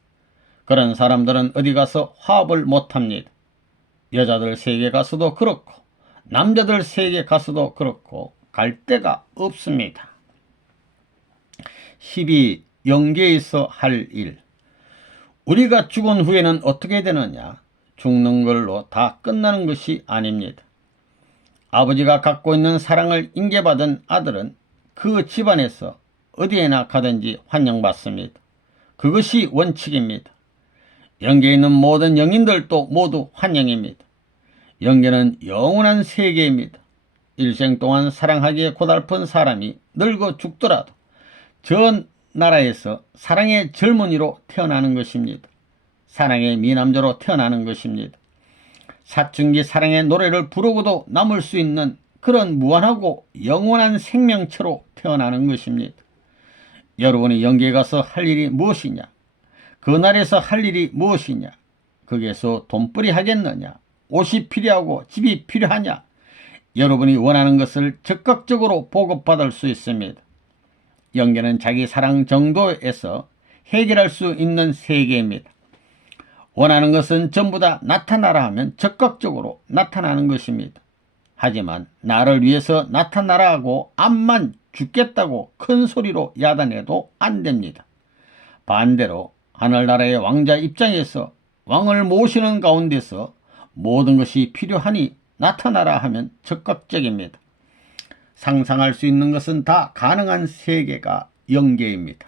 그런 사람들은 어디 가서 화합을 못합니다. 여자들 세계 가서도 그렇고 남자들 세계 가서도 그렇고 갈 데가 없습니다. 12. 영계에서 할 일. 우리가 죽은 후에는 어떻게 되느냐? 죽는 걸로 다 끝나는 것이 아닙니다. 아버지가 갖고 있는 사랑을 인계받은 아들은 그 집안에서 어디에나 가든지 환영받습니다. 그것이 원칙입니다. 영계에 있는 모든 영인들도 모두 환영입니다. 영계는 영원한 세계입니다. 일생 동안 사랑하기에 고달픈 사람이 늙어 죽더라도 저 나라에서 사랑의 젊은이로 태어나는 것입니다. 사랑의 미남자로 태어나는 것입니다. 사춘기 사랑의 노래를 부르고도 남을 수 있는 그런 무한하고 영원한 생명체로 태어나는 것입니다. 여러분이 영계에 가서 할 일이 무엇이냐? 그날에서 할 일이 무엇이냐? 거기에서 돈벌이 하겠느냐? 옷이 필요하고 집이 필요하냐? 여러분이 원하는 것을 적극적으로 보급받을 수 있습니다. 영계는 자기 사랑 정도에서 해결할 수 있는 세계입니다. 원하는 것은 전부 다 나타나라 하면 적극적으로 나타나는 것입니다. 하지만 나를 위해서 나타나라 하고 암만 죽겠다고 큰 소리로 야단해도 안 됩니다. 반대로 하늘나라의 왕자 입장에서 왕을 모시는 가운데서 모든 것이 필요하니 나타나라 하면 적극적입니다. 상상할 수 있는 것은 다 가능한 세계가 영계입니다.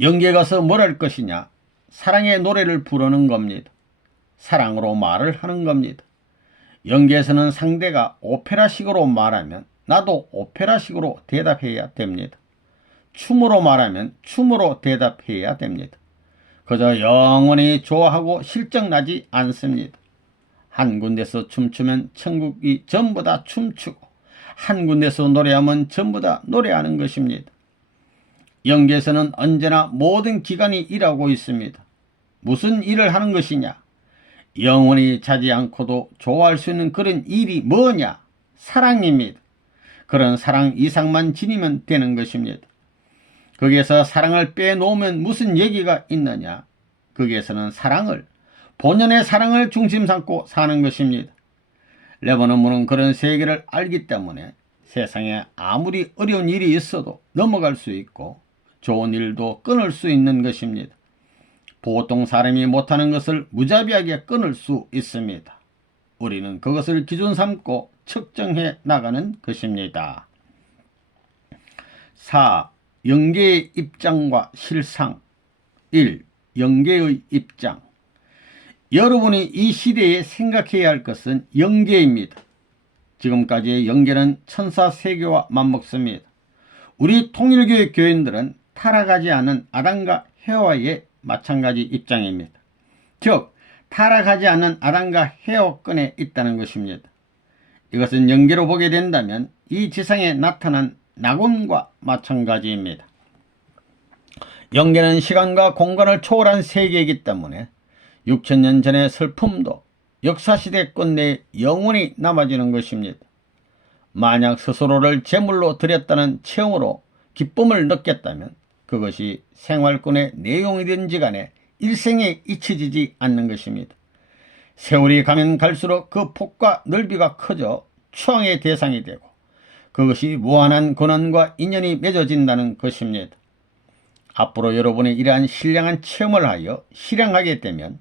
영계에 가서 뭘 할 것이냐? 사랑의 노래를 부르는 겁니다. 사랑으로 말을 하는 겁니다. 영계에서는 상대가 오페라식으로 말하면 나도 오페라식으로 대답해야 됩니다. 춤으로 말하면 춤으로 대답해야 됩니다. 그저 영원히 좋아하고 실정나지 않습니다. 한 군데서 춤추면 천국이 전부 다 춤추고 한 군데서 노래하면 전부 다 노래하는 것입니다. 영계에서는 언제나 모든 기관이 일하고 있습니다. 무슨 일을 하는 것이냐? 영원히 자지 않고도 좋아할 수 있는 그런 일이 뭐냐? 사랑입니다. 그런 사랑 이상만 지니면 되는 것입니다. 거기에서 사랑을 빼놓으면 무슨 얘기가 있느냐? 거기에서는 사랑을, 본연의 사랑을 중심 삼고 사는 것입니다. 레버넌문은 그런 세계를 알기 때문에 세상에 아무리 어려운 일이 있어도 넘어갈 수 있고 좋은 일도 끊을 수 있는 것입니다. 보통 사람이 못하는 것을 무자비하게 끊을 수 있습니다. 우리는 그것을 기준 삼고 측정해 나가는 것입니다. 4. 영계의 입장과 실상. 1. 영계의 입장. 여러분이 이 시대에 생각해야 할 것은 영계입니다. 지금까지의 영계는 천사 세계와 맞먹습니다. 우리 통일교회 교인들은 타락하지 않은 아담과 해와의 마찬가지 입장입니다. 즉 타락하지 않은 아담과 해와권에 있다는 것입니다. 이것은 영계로 보게 된다면 이 지상에 나타난 낙원과 마찬가지입니다. 영계는 시간과 공간을 초월한 세계이기 때문에 6천년 전의 슬픔도 역사시대권 내에 영원히 남아지는 것입니다. 만약 스스로를 제물로 드렸다는 체험으로 기쁨을 느꼈다면 그것이 생활권의 내용이든지 간에 일생에 잊혀지지 않는 것입니다. 세월이 가면 갈수록 그 폭과 넓이가 커져 추앙의 대상이 되고 그것이 무한한 고난과 인연이 맺어진다는 것입니다. 앞으로 여러분이 이러한 신령한 체험을 하여 실행하게 되면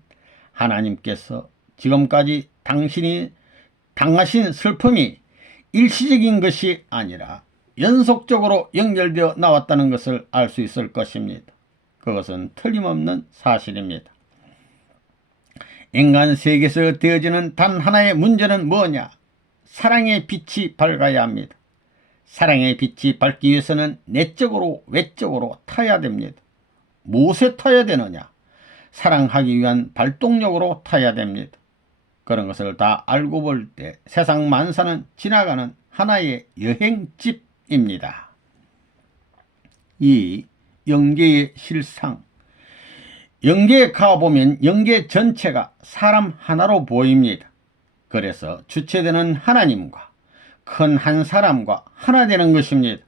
하나님께서 지금까지 당신이 당하신 슬픔이 일시적인 것이 아니라 연속적으로 연결되어 나왔다는 것을 알 수 있을 것입니다. 그것은 틀림없는 사실입니다. 인간 세계에서 되어지는 단 하나의 문제는 뭐냐? 사랑의 빛이 밝아야 합니다. 사랑의 빛이 밝기 위해서는 내적으로 외적으로 타야 됩니다. 무엇에 타야 되느냐? 사랑하기 위한 발동력으로 타야 됩니다. 그런 것을 다 알고 볼 때 세상 만사는 지나가는 하나의 여행집입니다. 이 영계의 실상. 영계에 가보면 영계 전체가 사람 하나로 보입니다. 그래서 주체되는 하나님과 큰 한 사람과 하나 되는 것입니다.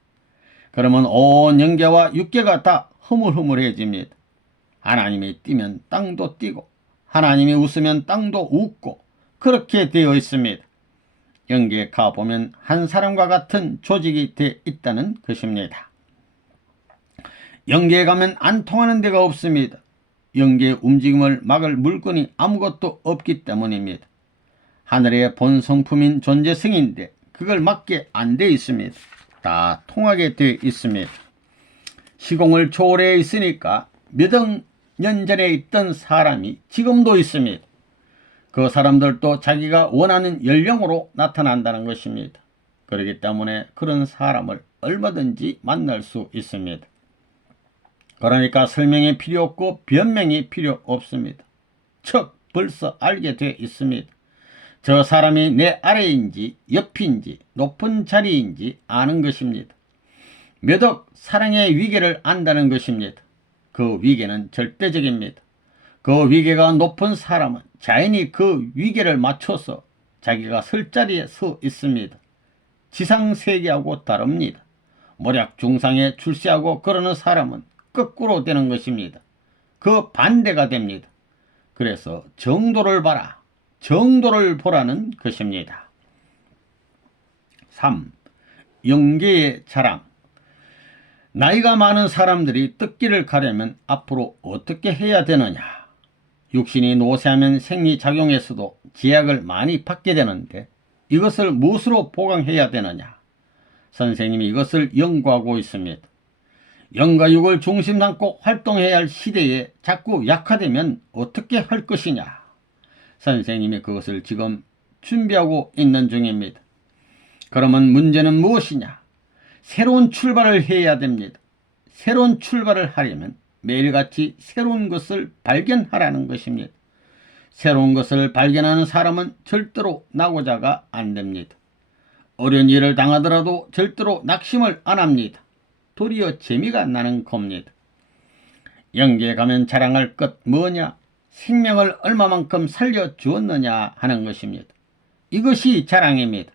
그러면 온 영계와 육계가 다 흐물흐물해집니다. 하나님이 뛰면 땅도 뛰고 하나님이 웃으면 땅도 웃고 그렇게 되어 있습니다. 영계에 가보면 한 사람과 같은 조직이 되어 있다는 것입니다. 영계에 가면 안 통하는 데가 없습니다. 영계의 움직임을 막을 물건이 아무것도 없기 때문입니다. 하늘의 본 성품인 존재성인데 그걸 막게 안 돼 있습니다. 다 통하게 되어 있습니다. 시공을 초월해 있으니까 몇억 년 전에 있던 사람이 지금도 있습니다. 그 사람들도 자기가 원하는 연령으로 나타난다는 것입니다. 그렇기 때문에 그런 사람을 얼마든지 만날 수 있습니다. 그러니까 설명이 필요 없고 변명이 필요 없습니다. 척 벌써 알게 되어 있습니다. 저 사람이 내 아래인지 옆인지 높은 자리인지 아는 것입니다. 몇억 사랑의 위계를 안다는 것입니다. 그 위계는 절대적입니다. 그 위계가 높은 사람은 자연히 그 위계를 맞춰서 자기가 설 자리에 서 있습니다. 지상세계하고 다릅니다. 모략 중상에 출세하고 그러는 사람은 거꾸로 되는 것입니다. 그 반대가 됩니다. 그래서 정도를 봐라. 정도를 보라는 것입니다. 3. 영계의 자랑. 나이가 많은 사람들이 뜻기를 가려면 앞으로 어떻게 해야 되느냐? 육신이 노쇠하면 생리작용에서도 제약을 많이 받게 되는데 이것을 무엇으로 보강해야 되느냐? 선생님이 이것을 연구하고 있습니다. 영과 육을 중심 삼고 활동해야 할 시대에 자꾸 약화되면 어떻게 할 것이냐? 선생님이 그것을 지금 준비하고 있는 중입니다. 그러면 문제는 무엇이냐? 새로운 출발을 해야 됩니다. 새로운 출발을 하려면 매일같이 새로운 것을 발견하라는 것입니다. 새로운 것을 발견하는 사람은 절대로 낙오자가 안 됩니다. 어려운 일을 당하더라도 절대로 낙심을 안 합니다. 도리어 재미가 나는 겁니다. 영계에 가면 자랑할 것 뭐냐? 생명을 얼마만큼 살려주었느냐 하는 것입니다. 이것이 자랑입니다.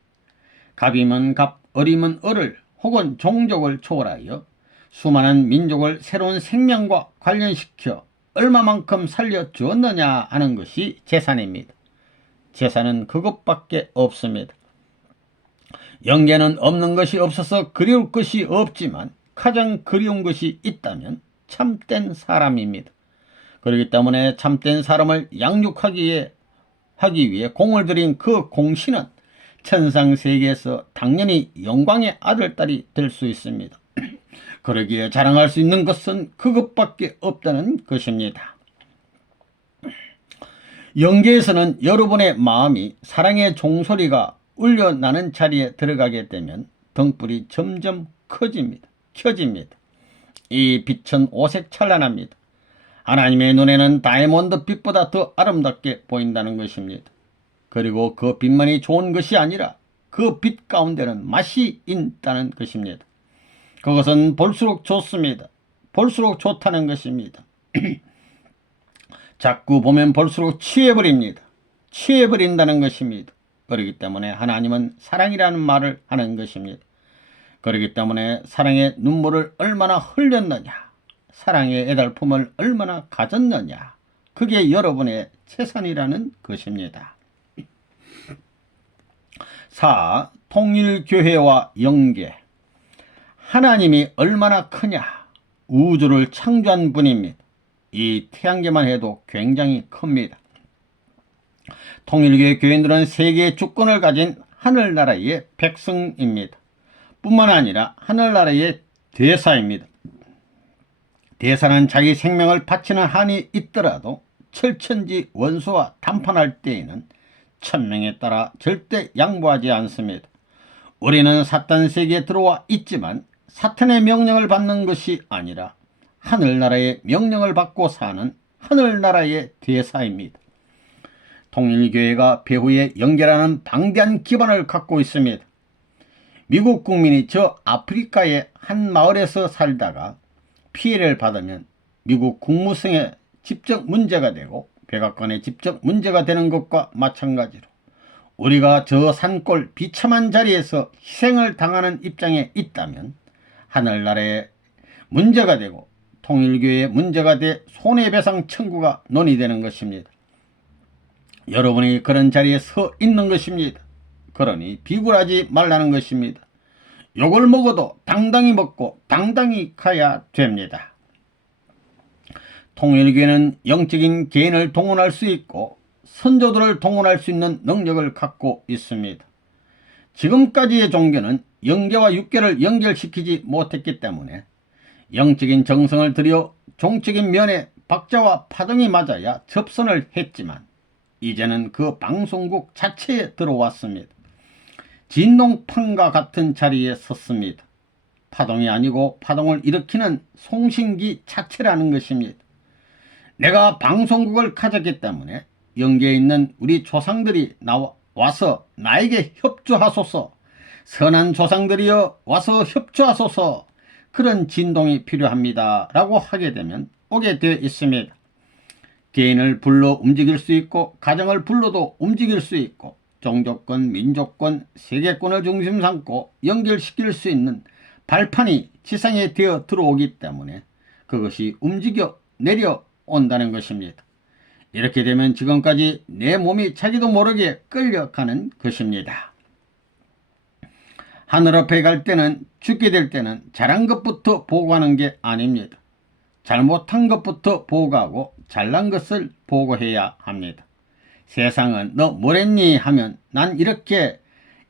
갑이면 갑, 어리면 어를 혹은 종족을 초월하여 수많은 민족을 새로운 생명과 관련시켜 얼마만큼 살려주었느냐 하는 것이 재산입니다. 재산은 그것밖에 없습니다. 영계는 없는 것이 없어서 그리울 것이 없지만 가장 그리운 것이 있다면 참된 사람입니다. 그렇기 때문에 참된 사람을 양육하기 위해 공을 들인 그 공신은 천상세계에서 당연히 영광의 아들딸이 될 수 있습니다. 그러기에 자랑할 수 있는 것은 그것밖에 없다는 것입니다. 영계에서는 여러분의 마음이 사랑의 종소리가 울려나는 자리에 들어가게 되면 등불이 점점 켜집니다. 이 빛은 오색 찬란합니다. 하나님의 눈에는 다이아몬드 빛보다 더 아름답게 보인다는 것입니다. 그리고 그 빛만이 좋은 것이 아니라 그 빛 가운데는 맛이 있다는 것입니다. 그것은 볼수록 좋습니다. 볼수록 좋다는 것입니다. 자꾸 보면 볼수록 취해버린다는 것입니다. 그렇기 때문에 하나님은 사랑이라는 말을 하는 것입니다. 그렇기 때문에 사랑의 눈물을 얼마나 흘렸느냐, 사랑의 애달픔을 얼마나 가졌느냐, 그게 여러분의 재산이라는 것입니다. 4. 통일교회와 영계. 하나님이 얼마나 크냐, 우주를 창조한 분입니다. 이 태양계만 해도 굉장히 큽니다. 통일교회 교인들은 세계의 주권을 가진 하늘나라의 백성입니다. 뿐만 아니라 하늘나라의 대사입니다. 대사는 자기 생명을 바치는 한이 있더라도 철천지 원수와 담판할 때에는 천명에 따라 절대 양보하지 않습니다. 우리는 사탄 세계에 들어와 있지만 사탄의 명령을 받는 것이 아니라 하늘나라의 명령을 받고 사는 하늘나라의 대사입니다. 통일교회가 배후에 연결하는 방대한 기반을 갖고 있습니다. 미국 국민이 저 아프리카의 한 마을에서 살다가 피해를 받으면 미국 국무성에 직접 문제가 되고 백악관에 직접 문제가 되는 것과 마찬가지로 우리가 저 산골 비참한 자리에서 희생을 당하는 입장에 있다면 하늘나라에 문제가 되고 통일교회에 문제가 돼 손해배상 청구가 논의되는 것입니다. 여러분이 그런 자리에 서 있는 것입니다. 그러니 비굴하지 말라는 것입니다. 욕을 먹어도 당당히 먹고 당당히 가야 됩니다. 통일교회는 영적인 개인을 동원할 수 있고 선조들을 동원할 수 있는 능력을 갖고 있습니다. 지금까지의 종교는 영계와 육계를 연결시키지 못했기 때문에 영적인 정성을 들여 종적인 면에 박자와 파동이 맞아야 접선을 했지만 이제는 그 방송국 자체에 들어왔습니다. 진동판과 같은 자리에 섰습니다. 파동이 아니고 파동을 일으키는 송신기 자체라는 것입니다. 내가 방송국을 가졌기 때문에 영계에 있는 우리 조상들이 와서 나에게 협조하소서, 선한 조상들이여 와서 협조하소서, 그런 진동이 필요합니다 라고 하게 되면 오게 되어 있습니다. 개인을 불러 움직일 수 있고 가정을 불러도 움직일 수 있고 종교권, 민족권, 세계권을 중심 삼고 연결시킬 수 있는 발판이 지상에 되어 들어오기 때문에 그것이 움직여 내려온다는 것입니다. 이렇게 되면 지금까지 내 몸이 자기도 모르게 끌려가는 것입니다. 하늘 앞에 갈 때는, 죽게 될 때는 잘한 것부터 보고하는 게 아닙니다. 잘못한 것부터 보고하고 잘난 것을 보고해야 합니다. 세상은 너 뭐랬니 하면 난 이렇게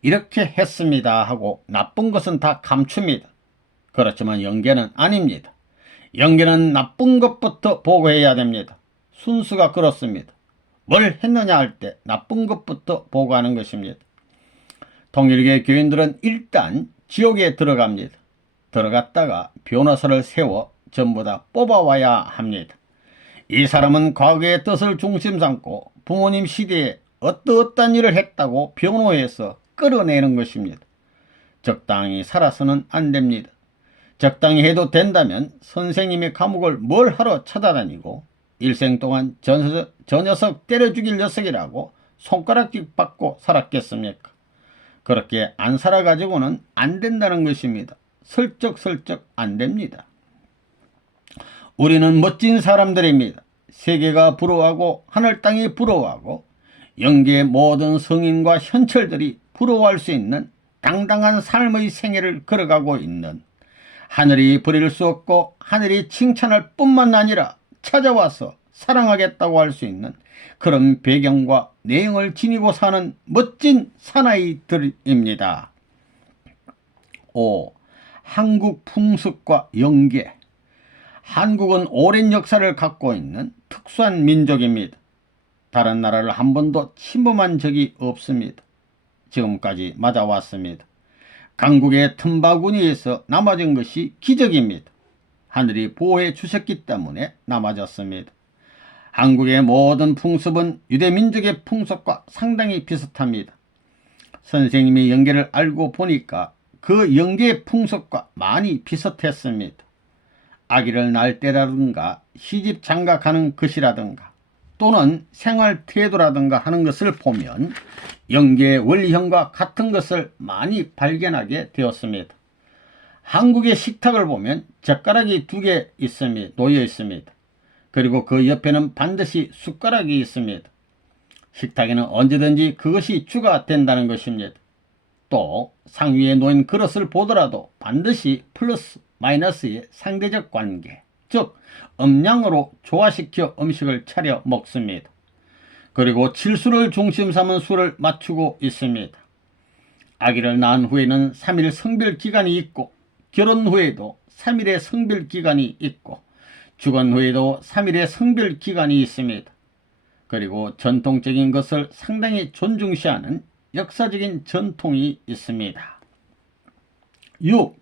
했습니다 하고 나쁜 것은 다 감춥니다. 그렇지만 영계는 아닙니다. 영계는 나쁜 것부터 보고해야 됩니다. 순수가 그렇습니다. 뭘 했느냐 할 때 나쁜 것부터 보고하는 것입니다. 통일교회 교인들은 일단 지옥에 들어갑니다. 들어갔다가 변호사를 세워 전부 다 뽑아와야 합니다. 이 사람은 과거의 뜻을 중심 삼고 부모님 시대에 어떠한 일을 했다고 변호해서 끌어내는 것입니다. 적당히 살아서는 안 됩니다. 적당히 해도 된다면 선생님의 감옥을 뭘 하러 찾아다니고 일생 동안 저 녀석 때려 죽일 녀석이라고 손가락질 받고 살았겠습니까? 그렇게 안 살아가지고는 안 된다는 것입니다. 슬쩍슬쩍 안 됩니다. 우리는 멋진 사람들입니다. 세계가 부러워하고 하늘 땅이 부러워하고 영계의 모든 성인과 현철들이 부러워할 수 있는 당당한 삶의 생애를 걸어가고 있는, 하늘이 버릴 수 없고 하늘이 칭찬할 뿐만 아니라 찾아와서 사랑하겠다고 할 수 있는 그런 배경과 내용을 지니고 사는 멋진 사나이들입니다. 5. 한국 풍습과 영계. 한국은 오랜 역사를 갖고 있는 특수한 민족입니다. 다른 나라를 한 번도 침범한 적이 없습니다. 지금까지 맞아왔습니다. 강국의 틈바구니에서 남아진 것이 기적입니다. 하늘이 보호해 주셨기 때문에 남아졌습니다. 한국의 모든 풍습은 유대민족의 풍습과 상당히 비슷합니다. 선생님이 영계를 알고 보니까 그 영계의 풍습과 많이 비슷했습니다. 아기를 낳을 때라든가 시집 장가가는 것이라든가 또는 생활 태도라든가 하는 것을 보면 영계의 원리형과 같은 것을 많이 발견하게 되었습니다. 한국의 식탁을 보면 젓가락이 2개 놓여 있습니다. 그리고 그 옆에는 반드시 숟가락이 있습니다. 식탁에는 언제든지 그것이 주가 된다는 것입니다. 또 상위에 놓인 그릇을 보더라도 반드시 플러스 마이너스의 상대적 관계, 즉 음량으로 조화시켜 음식을 차려 먹습니다. 그리고 칠수를 중심 삼은 수를 맞추고 있습니다. 아기를 낳은 후에는 3일 성별 기간이 있고 결혼 후에도 3일의 성별 기간이 있고 죽은 후에도 3일의 성별 기간이 있습니다. 그리고 전통적인 것을 상당히 존중시하는 역사적인 전통이 있습니다. 6.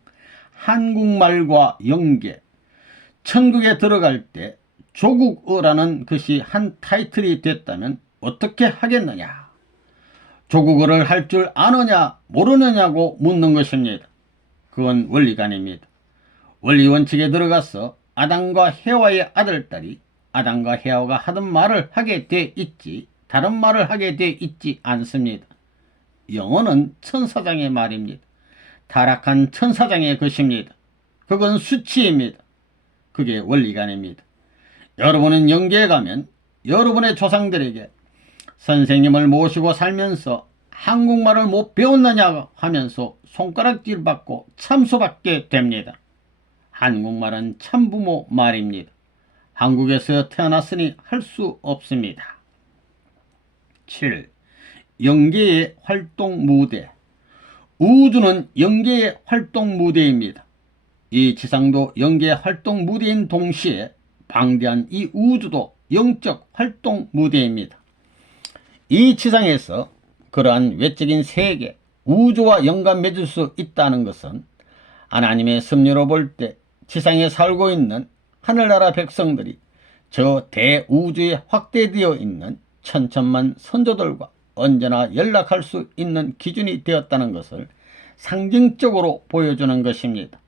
한국말과 영계. 천국에 들어갈 때 조국어라는 것이 한 타이틀이 됐다면 어떻게 하겠느냐? 조국어를 할 줄 아느냐 모르느냐고 묻는 것입니다. 그건 원리가 아닙니다. 원리 원칙에 들어가서 아담과 헤와의 아들딸이 아담과 헤와가 하던 말을 하게 돼 있지 다른 말을 하게 돼 있지 않습니다. 영어는 천사장의 말입니다. 타락한 천사장의 것입니다. 그건 수치입니다. 그게 원리가 아닙니다. 여러분은 영계에 가면 여러분의 조상들에게 선생님을 모시고 살면서 한국말을 못 배웠느냐 하면서 손가락질 받고 참소받게 됩니다. 한국말은 참부모 말입니다. 한국에서 태어났으니 할 수 없습니다. 7. 영계의 활동 무대. 우주는 영계의 활동 무대입니다. 이 지상도 영계의 활동 무대인 동시에 방대한 이 우주도 영적 활동 무대입니다. 이 지상에서 그러한 외적인 세계, 우주와 연관 맺을 수 있다는 것은 하나님의 섭리로 볼 때 지상에 살고 있는 하늘나라 백성들이 저 대우주에 확대되어 있는 천천만 선조들과 언제나 연락할 수 있는 기준이 되었다는 것을 상징적으로 보여주는 것입니다.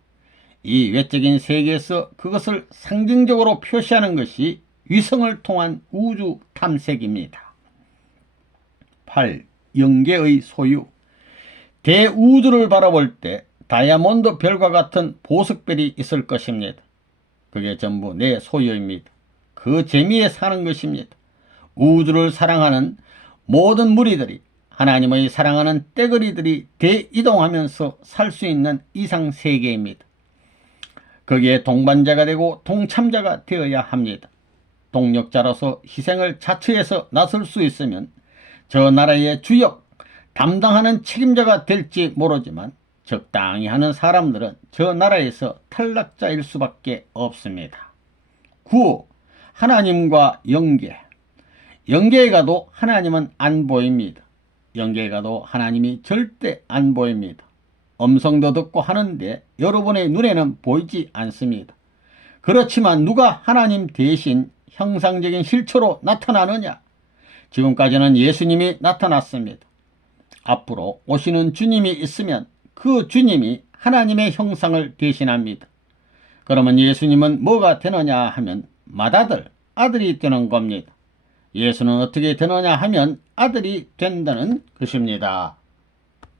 이 외적인 세계에서 그것을 상징적으로 표시하는 것이 위성을 통한 우주 탐색입니다. 8. 영계의 소유. 대우주를 바라볼 때 다이아몬드 별과 같은 보석별이 있을 것입니다. 그게 전부 내 소유입니다. 그 재미에 사는 것입니다. 우주를 사랑하는 모든 무리들이 하나님의 사랑하는 떼거리들이 대이동하면서 살 수 있는 이상세계입니다. 거기에 동반자가 되고 동참자가 되어야 합니다. 동력자로서 희생을 자처해서 나설 수 있으면 저 나라의 주역, 담당하는 책임자가 될지 모르지만 적당히 하는 사람들은 저 나라에서 탈락자일 수밖에 없습니다. 9. 하나님과 영계. 영계에 가도 하나님은 안 보입니다. 영계에 가도 하나님이 절대 안 보입니다. 음성도 듣고 하는데 여러분의 눈에는 보이지 않습니다. 그렇지만 누가 하나님 대신 형상적인 실체로 나타나느냐? 지금까지는 예수님이 나타났습니다. 앞으로 오시는 주님이 있으면 그 주님이 하나님의 형상을 대신합니다. 그러면 예수님은 뭐가 되느냐 하면 맏아들, 아들이 되는 겁니다. 예수는 어떻게 되느냐 하면 아들이 된다는 것입니다.